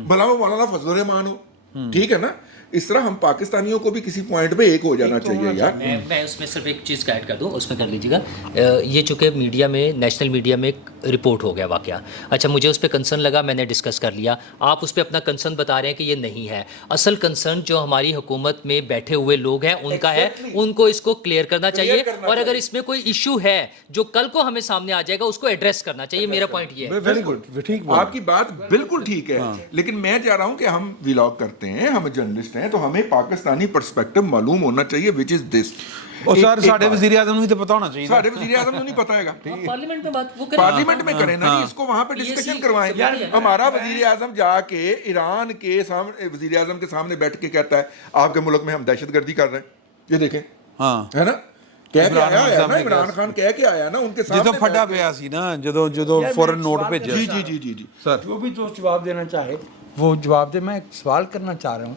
بھلا وہ مولانا فضل الرحمان ہو، ٹھیک ہے نا۔ اس طرح ہم پاکستانیوں کو بھی کسی پوائنٹ پہ ایک ہو جانا چاہیے یار۔ میں اس میں صرف ایک چیز کا ایڈ کر دوں، اس میں کر لیجیے گا۔ یہ چونکہ میڈیا میں، نیشنل میڈیا میں ایک رپورٹ ہو گیا واقعہ، اچھا مجھے اس پہ کنسرن لگا، میں نے ڈسکس کر لیا، آپ اس پہ اپنا کنسرن بتا رہے ہیں کہ یہ نہیں ہے۔ اصل کنسرن جو ہماری حکومت میں بیٹھے ہوئے لوگ ہیں ان کا ہے، ان کو اس کو کلیئر کرنا چاہیے، اور اگر اس میں کوئی ایشو ہے جو کل کو ہمیں سامنے آ جائے گا اس کو ایڈریس کرنا چاہیے۔ میرا پوائنٹ یہ ہے۔ ویری گڈ، ٹھیک، آپ کی بات بالکل ٹھیک ہے، لیکن میں چاہ رہا ہوں کہ ہم ولاگ کرتے ہیں، ہم جرنلسٹ ہیں، تو ہمیں پاکستانی پرسپیکٹو معلوم ہونا چاہیے which is this۔ اور سر ساڈے وزیر اعظم کو تو پتہ ہونا چاہیے، سارے وزیر اعظم کو نہیں پتہ ہے گا، پارلیمنٹ میں بات وہ کریں، پارلیمنٹ میں کریں نا جی، اس کو وہاں پہ ڈسکشن کروائیں۔ ہمارا وزیر اعظم جا کے ایران کے سامنے، وزیر اعظم کے سامنے بیٹھ کے کہتا ہے آپ کے ملک میں ہم دہشت گردی کر رہے ہیں، یہ دیکھیں، ہاں ہے نا، کہہ کے آیا ہے نا، عمران خان کہہ کے آیا نا ان کے سامنے، جدو پھٹا پیا سی نا، جدو فورن نوٹ بھیجا۔ جی جی جی جی جی سر جو بھی دوست جواب دینا چاہے وہ جواب دے۔ میں ایک سوال کرنا چاہ رہا ہوں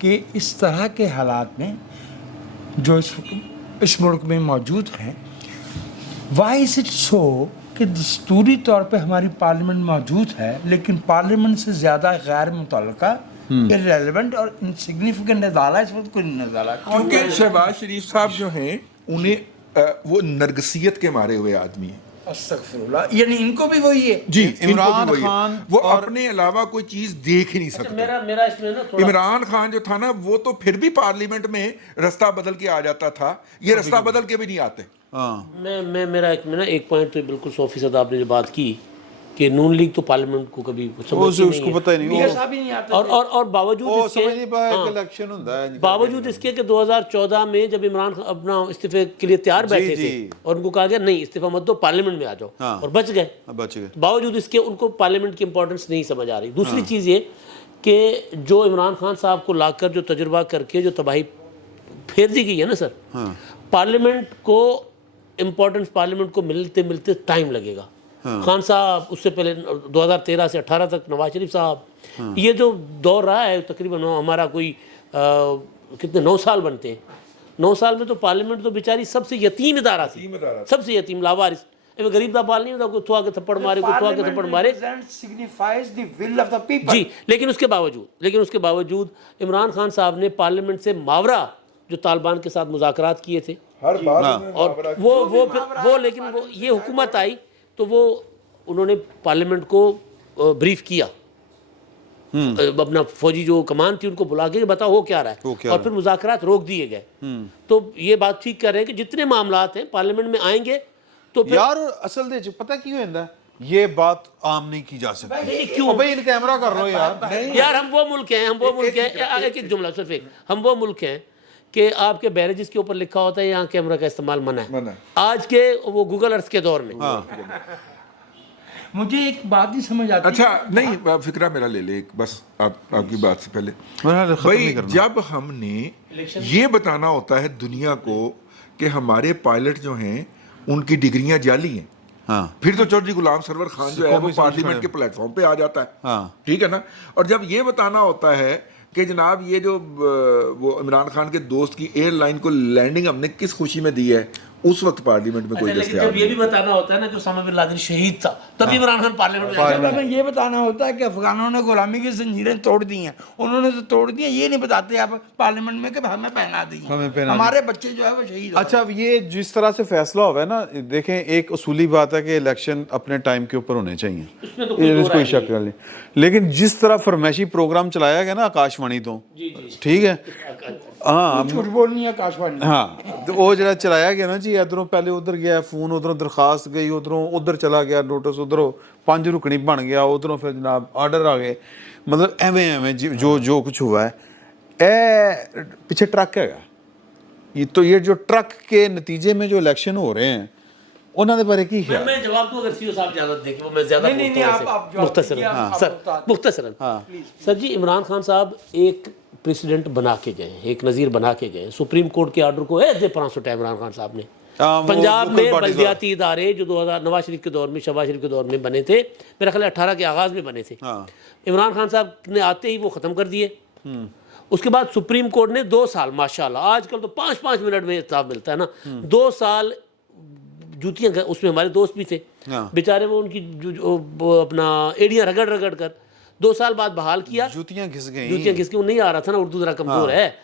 کہ اس طرح کے حالات میں جو اس ملک میں موجود ہیں، وائی از اٹ سو کہ دستوری طور پہ ہماری پارلیمنٹ موجود ہے لیکن پارلیمنٹ سے زیادہ غیر متعلقہ، irrelevant اور انسگنیفیکنٹ ادارہ اس وقت کوئی نہیں ادارہ، کیونکہ شہباز شریف صاحب جو ہیں انہیں وہ نرگسیت کے مارے ہوئے آدمی ہیں۔ استغفر اللہ، یعنی ان کو بھی وہی ہے۔ جی، عمران خان وہ اپنے علاوہ کوئی چیز دیکھ ہی نہیں سکتے۔ میرا اس میں نا عمران خان جو تھا نا وہ تو پھر بھی پارلیمنٹ میں رستہ بدل کے آ جاتا تھا، یہ رستہ بدل کے بھی نہیں آتے۔ میرا ایک پوائنٹ تو بالکل 100% آپ نے جو بات کی کہ نون لیگ تو پارلیمنٹ کو کبھی اس کو پتہ ہی نہیں، اور باوجود اس کے سمجھ نہیں پایا کہ الیکشن ہوتا ہے، باوجود اس کے کہ 2014 میں جب عمران خان اپنا استعفے کے لیے تیار بیٹھے تھے اور ان کو کہا گیا نہیں استعفیٰ مت دو، پارلیمنٹ میں آ جاؤ، اور بچ گئے۔ باوجود اس کے ان کو پارلیمنٹ کی امپورٹنس نہیں سمجھ آ رہی۔ دوسری چیز یہ کہ جو عمران خان صاحب کو لا کر جو تجربہ کر کے جو تباہی پھیر دی گئی ہے نا سر، پارلیمنٹ کو امپورٹنس، پارلیمنٹ کو ملتے ملتے ٹائم لگے گا۔ خان صاحب، اس سے پہلے 2013 سے 18 تک نواز شریف صاحب، یہ جو دور رہا ہے تقریباً ہمارا کوئی کتنے 9 سال بنتے ہیں، 9 سال میں تو پارلیمنٹ تو بیچاری سب سے یتیم ادارہ تھی، سب سے یتیم، لاوارث، غریب دا بال نہیں ہوتا، کوئی تھوا کے تھپڑ مارے، کوئی تھوا کے تھپڑ مارے، جی۔ لیکن اس کے باوجود عمران خان صاحب نے پارلیمنٹ سے ماورا جو طالبان کے ساتھ مذاکرات کیے تھے، اور وہ لیکن وہ یہ حکومت آئی تو وہ انہوں نے پارلیمنٹ کو بریف کیا، اپنا فوجی جو کمان تھی ان کو بلا کے بتاؤ ہو کیا رہا ہے، اور پھر مذاکرات روک دیے گئے۔ تو یہ بات ٹھیک کر رہے ہیں کہ جتنے معاملات ہیں پارلیمنٹ میں آئیں گے تو یار اصل دے پتہ کیوں ہوندا ہے، یہ بات عام نہیں کی جا سکتی، کیوں بھائی ان کیمرہ کر لو یار، ہم وہ ملک ہیں، ایک جملہ صرف ایک، ہم وہ ملک ہیں کہ آپ کے بیریجز کے اوپر لکھا ہوتا ہے یہاں کیمرہ کا استعمال منع ہے، آج کے وہ گوگل ارتھ کے دور میں۔ मुझे एक बात ही समझ आती अच्छा नहीं, फिक्रा मेरा ले ले एक, बस आपकी बात से पहले भाई, जब हमने ये बताना होता है दुनिया को कि हमारे पायलट जो हैं उनकी डिग्रियां जाली हैं, हाँ फिर तो चौधरी गुलाम सरवर खान जो है वो पार्लियामेंट के प्लेटफॉर्म पे आ जाता है, हाँ। ठीक है ना। और जब ये बताना होता है कि जनाब ये जो वो इमरान खान के दोस्त की एयरलाइन को लैंडिंग हमने किस खुशी में दी है, उस वक्त पार्लियामेंट में कोई लेकिन दस्तयाब जब ये भी बताना होता है ना कि उसामा बिन लादेन शहीद था, तभी इमरान खान पार्लियामेंट में जाता है। हमें ये बताना होता है कि अफगानों ने गुलामी की जंजीरें तोड़ दी हैं, उन्होंने तो तोड़ दी हैं, ये नहीं बताते आप पार्लियामेंट में कि हमें पहना दी हैं। हमारे बच्चे जो है वो शहीद हो अच्छा, अब ये जिस तरह से फैसला हुआ है ना, देखें एक उसूली बात है कि इलेक्शन अपने टाइम के ऊपर होने चाहिए, इसमें कोई शक नहीं, लेकिन जिस तरह फरमाइशी प्रोग्राम चलाया गया ना आकाशवाणी तो, ठीक है, हाँ झूठ बोलनी है आकाशवाणी। हाँ, तो वो जरा चलाया गया ना जी, इधरों पहले उधर गया फोन, उधरों दरखास्त गई, उधरों उधर चला गया नोटिस, उधरों 5 रुकनी बन गया, उधरों फिर जनाब आर्डर आ गए, मतलब एवें एवें जो कुछ हुआ है। ए पीछे ट्रक है ये, तो ये जो ट्रक के नतीजे में जो इलेक्शन हो रहे हैं उन्होंने बारे की ख्याल? मैं जवाब दूं, अगर सीओ साहब इजाजत दें कि वो मैं ज्यादा नहीं, आप जवाब मुख्तसरन, दीजिए, आप सर बता दें। मुख्तसरन। सर जी, इमरान खान साहब एक प्रेसिडेंट बना के गए, एक नज़ीर बना के गए, सुप्रीम कोर्ट के आर्डर को दे 500 इमरान खान साहब ने पंजाब में बल्दियाती इदारे जो 2000 नवाज शरीफ के दौर में, शहबाज शरीफ के दौर में बने थे, मेरा ख्याल 18 के आगाज़ में बने थे, इमरान खान साहब ने आते ही वो ख़त्म कर दिए। उसके बाद सुप्रीम कोर्ट ने 2 साल, माशाल्लाह आजकल तो 5-5 मिनट में हिसाब मिलता है ना, 2 साल जूतियाँ, उसमें हमारे दोस्त भी थे बेचारे, वो उनकी वो अपना एड़ियाँ रगड़ रगड़ कर 2 साल बाद बहाल किया। जूतियाँ घिस गई, वो नहीं आ रहा था ना, उर्दू ज़रा कमज़ोर है,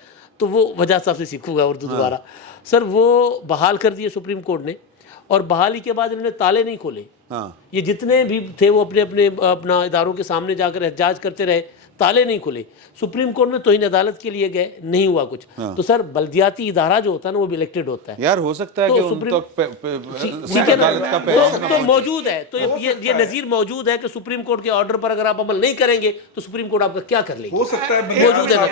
तो वो वजह साहब से सीखूंगा उर्दू दोबारा। सर वो बहाल कर दिए सुप्रीम कोर्ट ने, और बहाली के बाद इन्होंने ताले नहीं खोले। ये जितने भी थे वो अपना इदारों के सामने जाकर एहतजाज करते रहे, ताले नहीं खुले। सुप्रीम कोर्ट में तौहीन अदालत के लिए गए, नहीं हुआ कुछ। तो सर बल्दियाती इदारा जो होता है ना वो भी इलेक्टेड होता है यार, हो सकता है तो कि उन सुप्रीम- तक अदालत का तो मौजूद है, तो ये नज़ीर मौजूद है कि सुप्रीम कोर्ट के ऑर्डर पर अगर आप अमल नहीं करेंगे तो सुप्रीम कोर्ट आपका क्या कर लेगी। हो सकता है मौजूद है ना।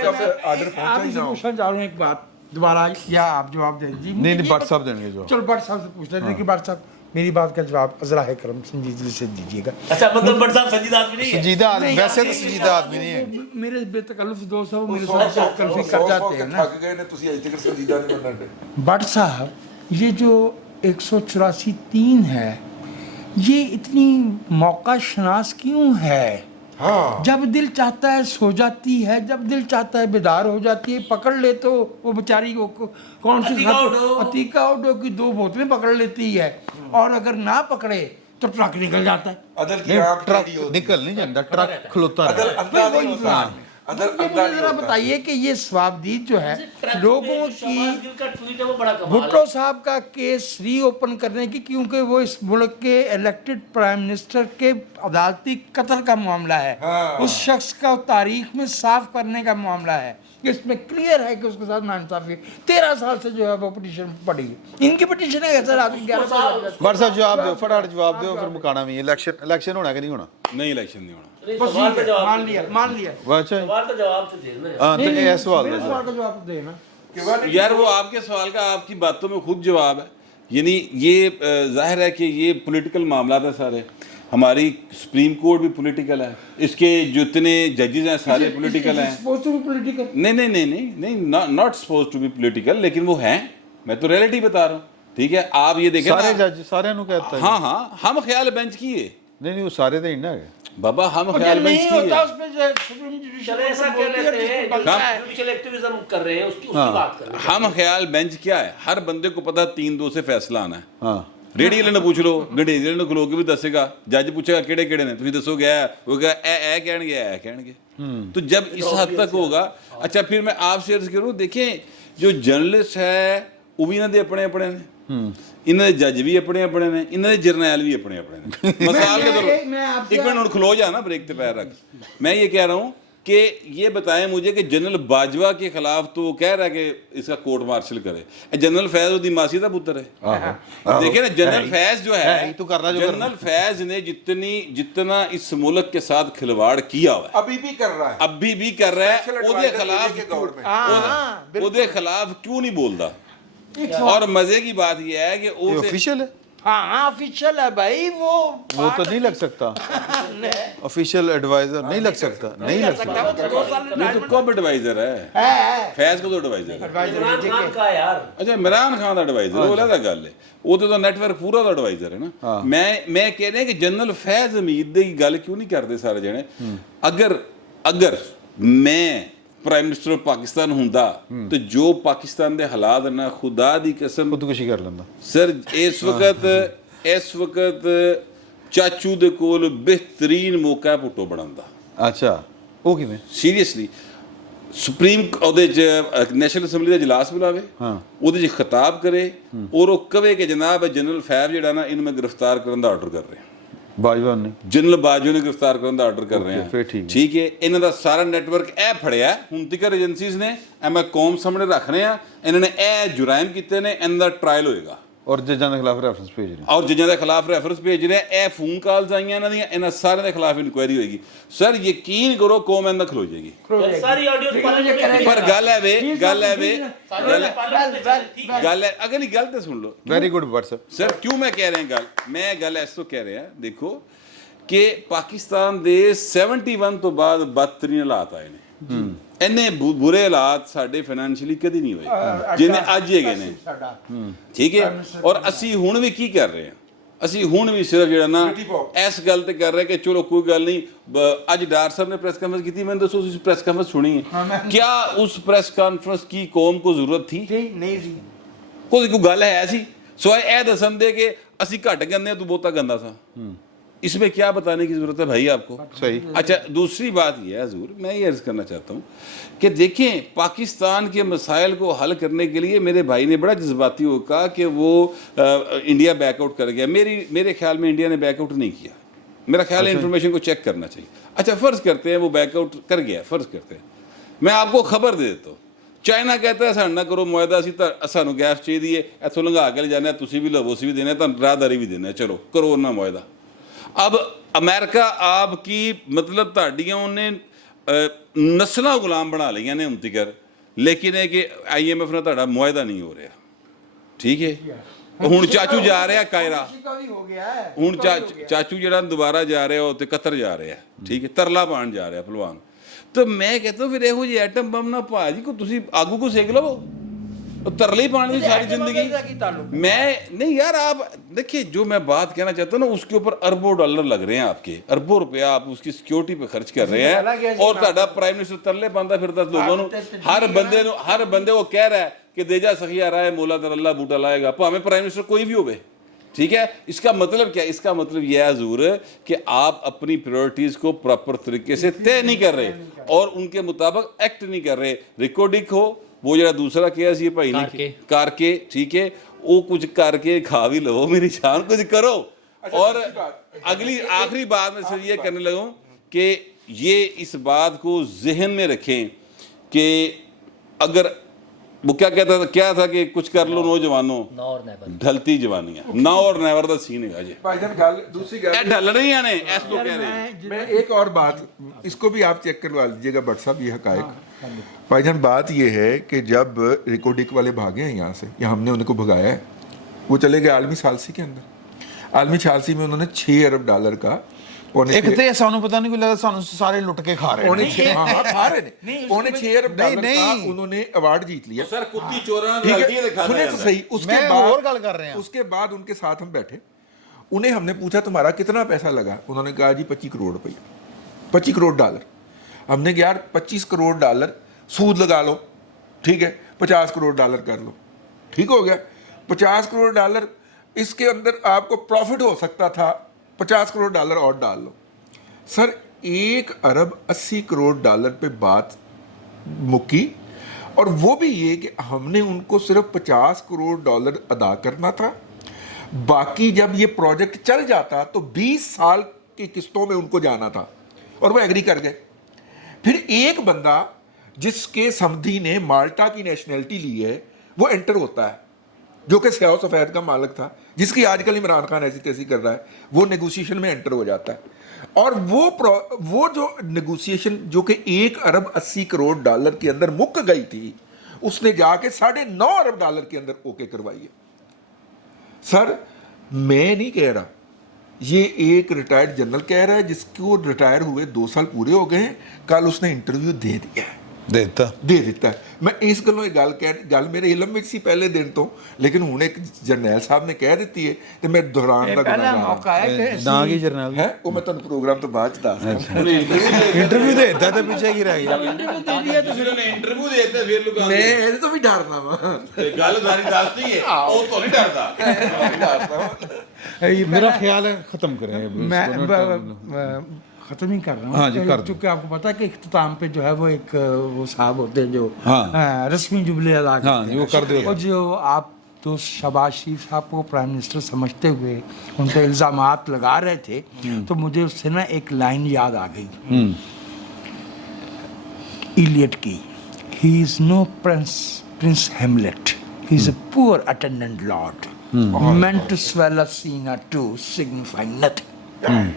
आर्डर पहुंचा ही ना हो। पूछना चाह रहा हूँ एक बात दोबारा, या आप जवाब दें जी? नहीं, भट्ट साहब देंगे जवाब। चलो भट्ट साहब से पूछ लेते हैं कि भट्ट साहब मेरी बात का जवाब अज़रा करम संजीदगी से दीजिएगा। अच्छा, मतलब भट्ट साहब संजीदा आदमी नहीं है? संजीदा आदमी, वैसे तो संजीदा आदमी नहीं है। मेरे बेतकल्लुफ़ दोस्त हैं, वो मेरे साथ कल्फी कर जाते हैं ना। थक गए ने तुसी अजे तक संजीदा नहीं बनना। भट्ट साहब, ये जो 184(3) है, ये इतनी मौका शनास क्यों है? हाँ, जब दिल चाहता है सो जाती है, जब दिल चाहता है बेदार हो जाती है। पकड़ ले तो वो बेचारी को कौन सी अतीका उडो की 2 बोतलें पकड़ लेती है, और अगर ना पकड़े तो ट्रक निकल जाता है। अदल की आंख ट्रक टेढ़ी होती निकल नहीं जाता, ट्रक खलोता अदल रहता। अंधा नहीं होता। अदल ये अंधा मुझे नहीं जरा होता। बताइए कि ये स्वाबदीद जो है लोगों की, शहबाज गिल का ट्वीट है वो बड़ा कमाल है। भुट्टो साहब का केस रीओपन करने की, क्योंकि वो इस मुल्क के इलेक्टेड प्राइम मिनिस्टर के अदालती कत्ल का मामला है, उस शख्स का तारीख में साफ करने का मामला है। इसमें क्लियर है कि उसके साथ नाइंसाफी 13 साल से जो है वो पिटीशन पड़ी है। इनकी पिटीशन है सर, आदमी 11 साल। भट्ट साहब जवाब दो, फटाफट जवाब दो, फिर मुकाना भी। इलेक्शन होना कि नहीं होना? नहीं, इलेक्शन नहीं होना। बस सवाल का ठीक है, जवाब मान लिया मान लिया। अच्छा, सवाल का जवाब तो देना है। हाँ, तो ये सवाल मेरे दो। सवाल का जवाब देना। यार वो आपके सवाल का आपकी बातों में खुद जवाब है, यानी ये जाहिर है कि ये पॉलिटिकल मामला है सारे। हमारी सुप्रीम कोर्ट भी पॉलिटिकल है, इसके जितने जजेस हैं सारे पॉलिटिकल हैं। Supposed to be political? नहीं, not suppose to be political, लेकिन वो हैं। मैं तो रियलिटी बता रहा हूँ, ठीक है। आप ये देखें सारे ना, जज सारे नु कहता है। हाँ, हम ख्याल बेंच किए नहीं, वो सारे तो ही ना है बाबा, हम और ख्याल जब बेंच नहीं होता किए। उसमें जो सुप्रीम जुडिशल चले ऐसा कह लेते हैं, जुडिशियल एक्टिविज्म कर रहे हैं, उसकी बात कर रहे हैं। हम ख्याल बेंच क्या है, हर बंदे को पता 3-2 से फैसला आना है। हाँ, रेडी वाले ने पूछ लो, गंडेरी वाले ने खलो के भी दसेगा, जज पूछेगा केड़े केड़े ने, तुम दसोगे वो कहेगा कहणगे। तो जब इस हद तक होगा, अच्छा फिर मैं आपसे अर्ज करूं, देखें जो जर्नलिस्ट है वो भी इन्होंने अपने अपने ने, इन्होंने जज भी अपने अपने ने, इन्होंने जर्नैल भी अपने अपने ने। मसाल के तौर एक मिनट खलो जा ना, ब्रेक पे पैर रख। मैं ये कह रहा हूँ कि ये बताएं मुझे कि जनरल बाजवा के खिलाफ तो कह रहा है कि इसका कोर्ट मार्शल करे, जनरल फैज उदी मासी का पुत्र है। देखिए ना, जनरल फैज जो है, जनरल फैज ने जितना इस मुल्क के साथ खिलवाड़ किया हुआ है, अभी भी कर रहा है, अभी भी कर रहा है, ਉਹਦੇ खिलाफ क्यों नहीं बोलता। और मजे की बात यह है कि ऑफिशियल है। हाँ ऑफिशियल है भाई वो तो नहीं लग सकता, ऑफिशियल एडवाइजर नहीं लग सकता, नहीं लग सकता। वो तो 2 साल नहीं तो कब एडवाइजर है है फैज को तो एडवाइजर है। इमरान खान का यार ਅੱਛਾ ਇਮਰਾਨ ਖਾਨ ਦਾ ਐਡਵਾਈਜ਼ਰ ਉਹ ਅਲੱਗ ਗੱਲ ਹੈ, ਉਹ ਤਾਂ ਨੈਟਵਰਕ ਪੂਰਾ ਦਾ ਐਡਵਾਈਜ਼ਰ ਹੈ ਨਾ। ਮੈਂ ਕਹਿ ਰਿਹਾ ਕਿ ਜਨਰਲ ਫੈਜ਼ ਹਮੀਦ ਦੀ ਗੱਲ ਕਿਉਂ ਨਹੀਂ ਕਰਦੇ ਸਾਰੇ ਜਣੇ। ਅਗਰ ਮੈਂ ਪ੍ਰਾਈਮ ਮਿਨਿਸਟਰ ਪਾਕਿਸਤਾਨ ਹੁੰਦਾ ਤੇ ਜੋ ਪਾਕਿਸਤਾਨ ਦੇ ਹਾਲਾਤ ਨਾ ਖੁਦਾ ਦੀ ਕਸਮ ਖੁਦਕੁਸ਼ੀ ਕਰ ਲੈਂਦਾ ਸਰ ਇਸ ਵਕਤ ਚਾਚੂ ਦੇ ਕੋਲ ਬਿਹਤਰੀਨ ਮੌਕਾ ਹੈ ਭੁੱਟੋ ਬਣਨ ਦਾ। ਅੱਛਾ, ਉਹ ਕਿਵੇਂ? ਸੀਰੀਅਸਲੀ ਸੁਪਰੀਮ ਉਹਦੇ ਚ ਨੈਸ਼ਨਲ ਅਸੈਂਬਲੀ ਦਾ ਇਜਲਾਸ ਬੁਲਾਵੇ, ਉਹਦੇ ਚ ਖਿਤਾਬ ਕਰੇ ਔਰ ਉਹ ਕਵੇ ਕਿ ਜਨਾਬ ਜਨਰਲ ਫੈਬ ਜਿਹੜਾ ਨਾ ਇਹਨੂੰ ਮੈਂ ਗ੍ਰਿਫਤਾਰ ਕਰਨ ਦਾ ਆਰਡਰ ਕਰ ਰਿਹਾ, ਬਾਜਵਾ ਨੇ, ਜਨਰਲ ਬਾਜੂ ਨੇ ਗ੍ਰਿਫਤਾਰ ਕਰਨ ਦਾ ਆਰਡਰ ਕਰ ਰਹੇ ਫਿਰ ਹਾਂ। ਠੀਕ ਹੈ, ਇਹਨਾਂ ਦਾ ਸਾਰਾ ਨੈਟਵਰਕ ਇਹ ਫੜਿਆ ਹੁਣ ਤੱਕ ਏਜੰਸੀਜ਼ ਨੇ, ਇਹ ਮੈਂ ਕੌਮ ਸਾਹਮਣੇ ਰੱਖ ਰਹੇ ਆ, ਇਹਨਾਂ ਨੇ ਇਹ ਜੁਰਾਇਮ ਕੀਤੇ ਨੇ, ਇਹਨਾਂ ਦਾ ਟ੍ਰਾਇਲ ਹੋਏਗਾ ਔਰ ਜੱਜਾਂ ਦੇ ਖਿਲਾਫ ਰੈਫਰੈਂਸ ਭੇਜ ਰਹੇ, ਔਰ ਜੱਜਾਂ ਦੇ ਖਿਲਾਫ ਰੈਫਰੈਂਸ ਭੇਜ ਰਹੇ। ਇਹ ਫੋਨ ਕਾਲਸ ਆਈਆਂ ਇਹਨਾਂ ਦੀਆਂ, ਇਹਨਾਂ ਸਾਰਿਆਂ ਦੇ ਖਿਲਾਫ ਇਨਕੁਆਇਰੀ ਹੋਏਗੀ। ਸਰ ਯਕੀਨ ਕਰੋ ਕੌਮ ਇਹਨਾਂ ਖਲੋ ਜਾਏਗੀ। ਸਾਰੀ ਆਡੀਓ ਪਰ ਗੱਲ ਹੈ ਵੇ ਅਗਲੀ ਗੱਲ ਤਾਂ ਸੁਣ ਲਓ। ਵੈਰੀ ਗੁੱਡ WhatsApp ਸਰ ਕਿਉਂ ਮੈਂ ਕਹਿ ਰਿਹਾ ਗੱਲ, ਮੈਂ ਗੱਲ ਇਸ ਤੋਂ ਕਹਿ ਰਿਹਾ, ਦੇਖੋ ਕਿ ਪਾਕਿਸਤਾਨ ਦੇ 71 ਤੋਂ ਬਾਅਦ ਬਦਤਰੀਨ ਹਾਲਾਤ ਆਏ ਨੇ। ਇੰਨੇ ਬੁਰੇ ਹਾਲਾਤ ਸਾਡੇ ਫਾਈਨੈਂਸ਼ੀਅਲੀ ਕਦੀ ਨਹੀਂ ਹੋਏ ਜਿੰਨੇ ਅੱਜ ਹੈਗੇ ਨੇ। ਠੀਕ ਹੈ, ਔਰ ਅਸੀਂ ਹੁਣ ਵੀ ਕੀ ਕਰ ਰਹੇ ਹਾਂ, ਅਸੀਂ ਹੁਣ ਵੀ ਸਿਰਫ ਜਿਹੜਾ ਨਾ ਇਸ ਗੱਲ ਤੇ ਕਰ ਰਹੇ ਕਿ ਚਲੋ ਕੋਈ ਗੱਲ ਨਹੀਂ। ਅੱਜ ਡਾਰ ਸਾਹਿਬ ਨੇ ਪ੍ਰੈਸ ਕਾਨਫਰੰਸ ਕੀਤੀ, ਮੈਨੂੰ ਦੱਸੋ ਤੁਸੀਂ ਪ੍ਰੈਸ ਕਾਨਫਰੰਸ ਸੁਣੀ ਹੈ? क्या उस प्रेस कॉन्फ्रेंस की कौम को जरूरत थी? नहीं जी कोई ਗੱਲ ਹੈ ਸੀ ਸਵਾਏ ਇਹ ਦੱਸਣ ਦੇ ਕਿ ਅਸੀਂ ਘੱਟ ਗੰਦੇ ਤੂੰ ਬਹੁਤਾ ਗੰਦਾ था। इसमें क्या बताने की जरूरत है भाई आपको? सही। अच्छा दूसरी बात यह है हजूर, मैं ये अर्ज करना चाहता हूँ कि देखें पाकिस्तान के मसाइल को हल करने के लिए मेरे भाई ने बड़ा जज्बाती हो कहा कि वो इंडिया बैकआउट कर गया। मेरे ख्याल में इंडिया ने बैकआउट नहीं किया, मेरा ख्याल है इंफॉर्मेशन को चेक करना चाहिए। अच्छा फ़र्ज़ करते हैं वो बैकआउट कर गया, फ़र्ज़ करते हैं, मैं आपको खबर दे देता हूँ। चाइना कहता है साढ़े ना करो मुआहदा, सानू गैस चाहिए, इतों लंघा के ले जाने, तुसीं भी लवो, असीं भी देने, तुहानूं राहदारी भी देने, चलो करो ना मुआहदा। अब अमेरिका आपकी मतलब ਤੁਹਾਡੀਆਂ ਉਹਨੇ ਨਸਲਾਂ ਗੁਲਾਮ ਬਣਾ ਲਈਆਂ ਨੇ ਹੁਣ ਤੱਕ, ਲੇਕਿਨ ਇਹ ਕਿ IMF ਨਾਲ ਤੁਹਾਡਾ ਮੁਆਹਦਾ ਨਹੀਂ ਹੋ ਰਿਹਾ। ਠੀਕ ਹੈ, ਹੁਣ ਚਾਚੂ ਜਾ ਰਿਹਾ ਕਾਇਰਾ, ਹੁਣ ਚਾਚੂ ਜਿਹੜਾ ਦੁਬਾਰਾ ਜਾ ਰਿਹਾ ਉਹ ਤੇ ਕਤਰ ਜਾ ਰਿਹਾ। ਠੀਕ ਹੈ, ਤਰਲਾ ਪਾਣ ਜਾ ਰਿਹਾ ਭਲਵਾਨ। ਤਾਂ ਮੈਂ ਕਹਿੰਦਾ ਫਿਰ ਇਹੋ ਜਿਹੇ ਐਟਮ ਬੰਮ ਨਾ ਭਾਜੀ ਕੋ ਤੁਸੀਂ ਆਗੂ ਕੋ ਸੇਕ ਲਵੋ, तरले पानी की सारी जिंदगी। मैं नहीं यार, आप देखिए जो मैं बात कहना चाहता हूँ ना, उसके ऊपर अरबों डॉलर लग रहे हैं, आपके अरबों रुपया आप उसकी सिक्योरिटी पे खर्च कर रहे हैं। और ਤੁਹਾਡਾ प्राइम मिनिस्टर तरले पाता फिरता लोगों ਨੂੰ, हर बंदे को कह रहा है कि देजा सखिया राय मौला तरल्ला बूटा लाएगा, भावें प्राइम मिनिस्टर कोई भी होवे। ठीक है, इसका मतलब क्या? इसका मतलब यह है हजूर कि आप अपनी प्रायोरिटीज को प्रॉपर तरीके से तय नहीं कर रहे और उनके मुताबिक एक्ट नहीं कर रहे। रिकॉर्डिंग हो वो जरा दूसरा किया सी भाई ने करके, ठीक है, वो कुछ करके खा भी लो, मेरी जान कुछ करो। और अगली आखिरी बात में सिर्फ ये करने लगा कि ये इस बात को जहन में रखें कि अगर वो क्या कहता था, क्या था कि कुछ कर लो नौजवानों, ढलती जवानियां, ना और नेवर दा सीन है जी भाईजान। गल दूसरी गल ढल रही हैं ने ऐस तो कह रहे हैं। मैं एक और बात, इसको भी आप चेक करवा लीजिएगा भट्ट साहब, ये हकायक। भाईजान बात ये है कि जब रिकोडिक वाले भागे हैं यहाँ से, या हमने उनको भगाया है, वो चले गए आलमी सालसी के अंदर। आलमी सालसी में उन्होंने $6 अरब का ਇੱਕ ਤੇ ਸਾਨੂੰ ਪਤਾ ਨਹੀਂ ਕੋਈ ਲੱਗਦਾ, ਸਾਨੂੰ ਸਾਰੇ ਲੁੱਟ ਕੇ ਖਾ ਰਹੇ ਨੇ। हाँ खा रहे ने, उन्होंने $6 अरब का उन्होंने अवार्ड जीत लिया। सर कुत्ती चोरा सुने तो सही। उसके और गल कर रहे हैं, उसके बाद उनके साथ हम बैठे, उन्हें हमने पूछा तुम्हारा कितना पैसा लगा? उन्होंने कहा जी 25 करोड़ रुपये, 25 करोड़ डॉलर। हमने कहा यार 25 करोड़ डॉलर सूद लगा लो, ठीक है, 50 करोड़ डॉलर कर लो, ठीक हो गया। 50 करोड़ डॉलर इसके अंदर आपको प्रॉफिट हो सकता था, 50 करोड़ डॉलर और डाल लो। सर 1 अरब 80 करोड़ डॉलर पे बात मुक्की, और वो भी ये कि हमने उनको सिर्फ 50 करोड़ डॉलर अदा करना था, बाकी जब ये प्रोजेक्ट चल जाता तो 20 साल की किस्तों में उनको जाना था, और वो एग्री कर गए। फिर एक बंदा जिसके समधी ने माल्टा की नेशनैलिटी ली है वो एंटर होता है, जो कि स्याह सफ़ेद का मालिक था, जिसकी आजकल इमरान खान ऐसी तैसी कर रहा है, वो नेगोशिएशन में एंटर हो जाता है। और वो जो नेगोशिएशन जो कि 1 अरब 80 करोड़ डॉलर के अंदर मुक गई थी, उसने जाके $9.5 अरब के अंदर ओके करवाई है। सर میں نہیں کہہ رہا, یہ ایک ریٹائرڈ جنرل کہہ رہا ہے جس کو ریٹائر ہوئے 2 سال پورے ہو گئے ہیں, کل اس نے انٹرویو دے دیا ہے, دے دیتا ہے. میں اس گلوں یہ گل میرے علم میں سی پہلے دن تو, لیکن ہوں ایک جرنیل صاحب نے کہہ دیتی ہے تو میں دہران کا پہلا موقع ہے کہ نا کی جرنل ہے وہ میں تمہیں پروگرام تو بعد دس انٹرویو دیتا تو پیچھے کی رہ گیا. انٹرویو دیتے پھر لوگ میں یہ تو بھی ڈرنا وا گل ساری دستی ہے وہ تو نہیں ڈرتا. میرا خیال ہے ختم کریں. میں ختم ہی کر رہا ہوں. ہاں جی, کر دو. چونکہ آپ کو پتا ہے کہ اختتام پہ جو ہے وہ ایک وہ صاحب ہوتے ہیں جو ہاں. رسمی جملے ادا کرتے ہاں ہیں, وہ کر دو. اور جو آپ تو شہباز شریف صاحب کو پرائم منسٹر سمجھتے ہوئے ان پہ الزامات لگا رہے تھے, تو مجھے اس سے نا ایک لائن یاد آ گئی ایلیٹ کی, ہی از نو پرنس ہیملیٹ, ہی از اے پور attendant lord meant to swell a scene or two signifying nothing.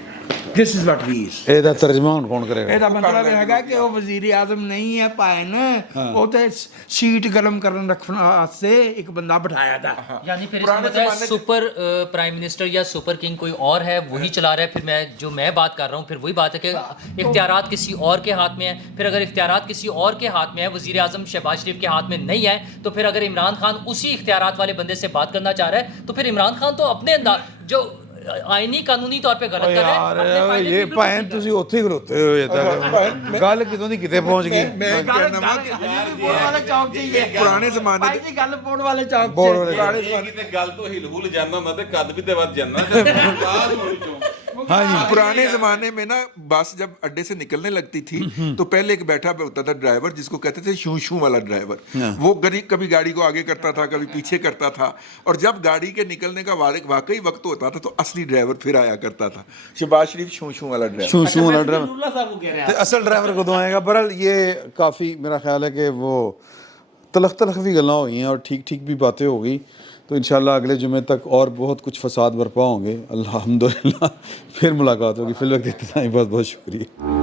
This is what he is. ਇਹ ਦਾ ਤਰਜਮਾ ਹੁਣ ਕੌਣ ਕਰੇਗਾ? ਇਹਦਾ ਮਤਲਬ ਇਹ ਹੈਗਾ ਕਿ ਉਹ ਵਜ਼ੀਰ ਆਜ਼ਮ ਨਹੀਂ ਹੈ ਪਾਇਨ, ਉਹ ਤੇ ਸੀਟ ਗਰਮ ਕਰਨ ਰੱਖਣ ਵਾਸਤੇ ਇੱਕ ਬੰਦਾ ਬਿਠਾਇਆ था. यानी फिर इसका मतलब है सुपर प्राइम मिनिस्टर या सुपर किंग कोई और है, वही चला रहा है. फिर मैं बात कर रहा हूँ, फिर वही बात है कि इख्तियारात किसी और के हाथ में है. फिर अगर इख्तियारात किसी और के हाथ में है, वज़ीर आज़म शहबाज शरीफ के हाथ में नहीं है, तो फिर अगर इमरान खान उसी इख्तियारात वाले बंदे से बात करना चाह रहा है, तो फिर इमरान खान तो अपने अंदाज जो آئینی قانونی طور پہ غلط کر رہے ہیں. یہ پائن تسی اوتھے ہی کھلوتے ہو, گل کتوں دی کتے پہنچ گئی. میں کہنا وا کہ ਪੁਰਾਣੇ ਜ਼ਮਾਨੇ ਭਾਈ ਜੀ ਗੱਲ ਪਾਉਣ ਵਾਲੇ ਚੌਕ ਪੁਰਾਣੇ ਜ਼ਮਾਨੇ ਕਿਤੇ ਗੱਲ ਤੋਂ ਹਿਲ ਹੁਲ ਜਾਂਦਾ ਹੁੰਦਾ ਤੇ ਕੱਦ ਵੀ ਤੇ ਵੱਧ ਜਾਂਦਾ ਤੇ ਬਾਅਦ ਵਿੱਚੋਂ. ہاں جی, پرانے زمانے میں نا بس جب اڈے سے نکلنے لگتی تھی تو پہلے ایک بیٹھا ہوتا تھا ڈرائیور جس کو کہتے تھے شوں شوں والا ڈرائیور. وہ کبھی گاڑی کو آگے کرتا تھا, کبھی پیچھے کرتا تھا, اور جب گاڑی کے نکلنے کا واقعی وقت ہوتا تھا تو اصلی ڈرائیور پھر آیا کرتا تھا. شہباز شریف شوں شوں والا ڈرائیور. شوں شوں والا ڈرائیور. اصل ڈرائیور کدوں آئے گا؟ بہرحال یہ کافی میرا خیال ہے کہ وہ تلخ بھی گلاں ہوئی ہیں اور ٹھیک بھی باتیں ہو گئی. تو انشاءاللہ اگلے جمعے تک اور بہت کچھ فساد برپا ہوں گے الحمدللہ. پھر ملاقات ہوگی. فی الوقت اتنا ہی, بہت بہت شکریہ.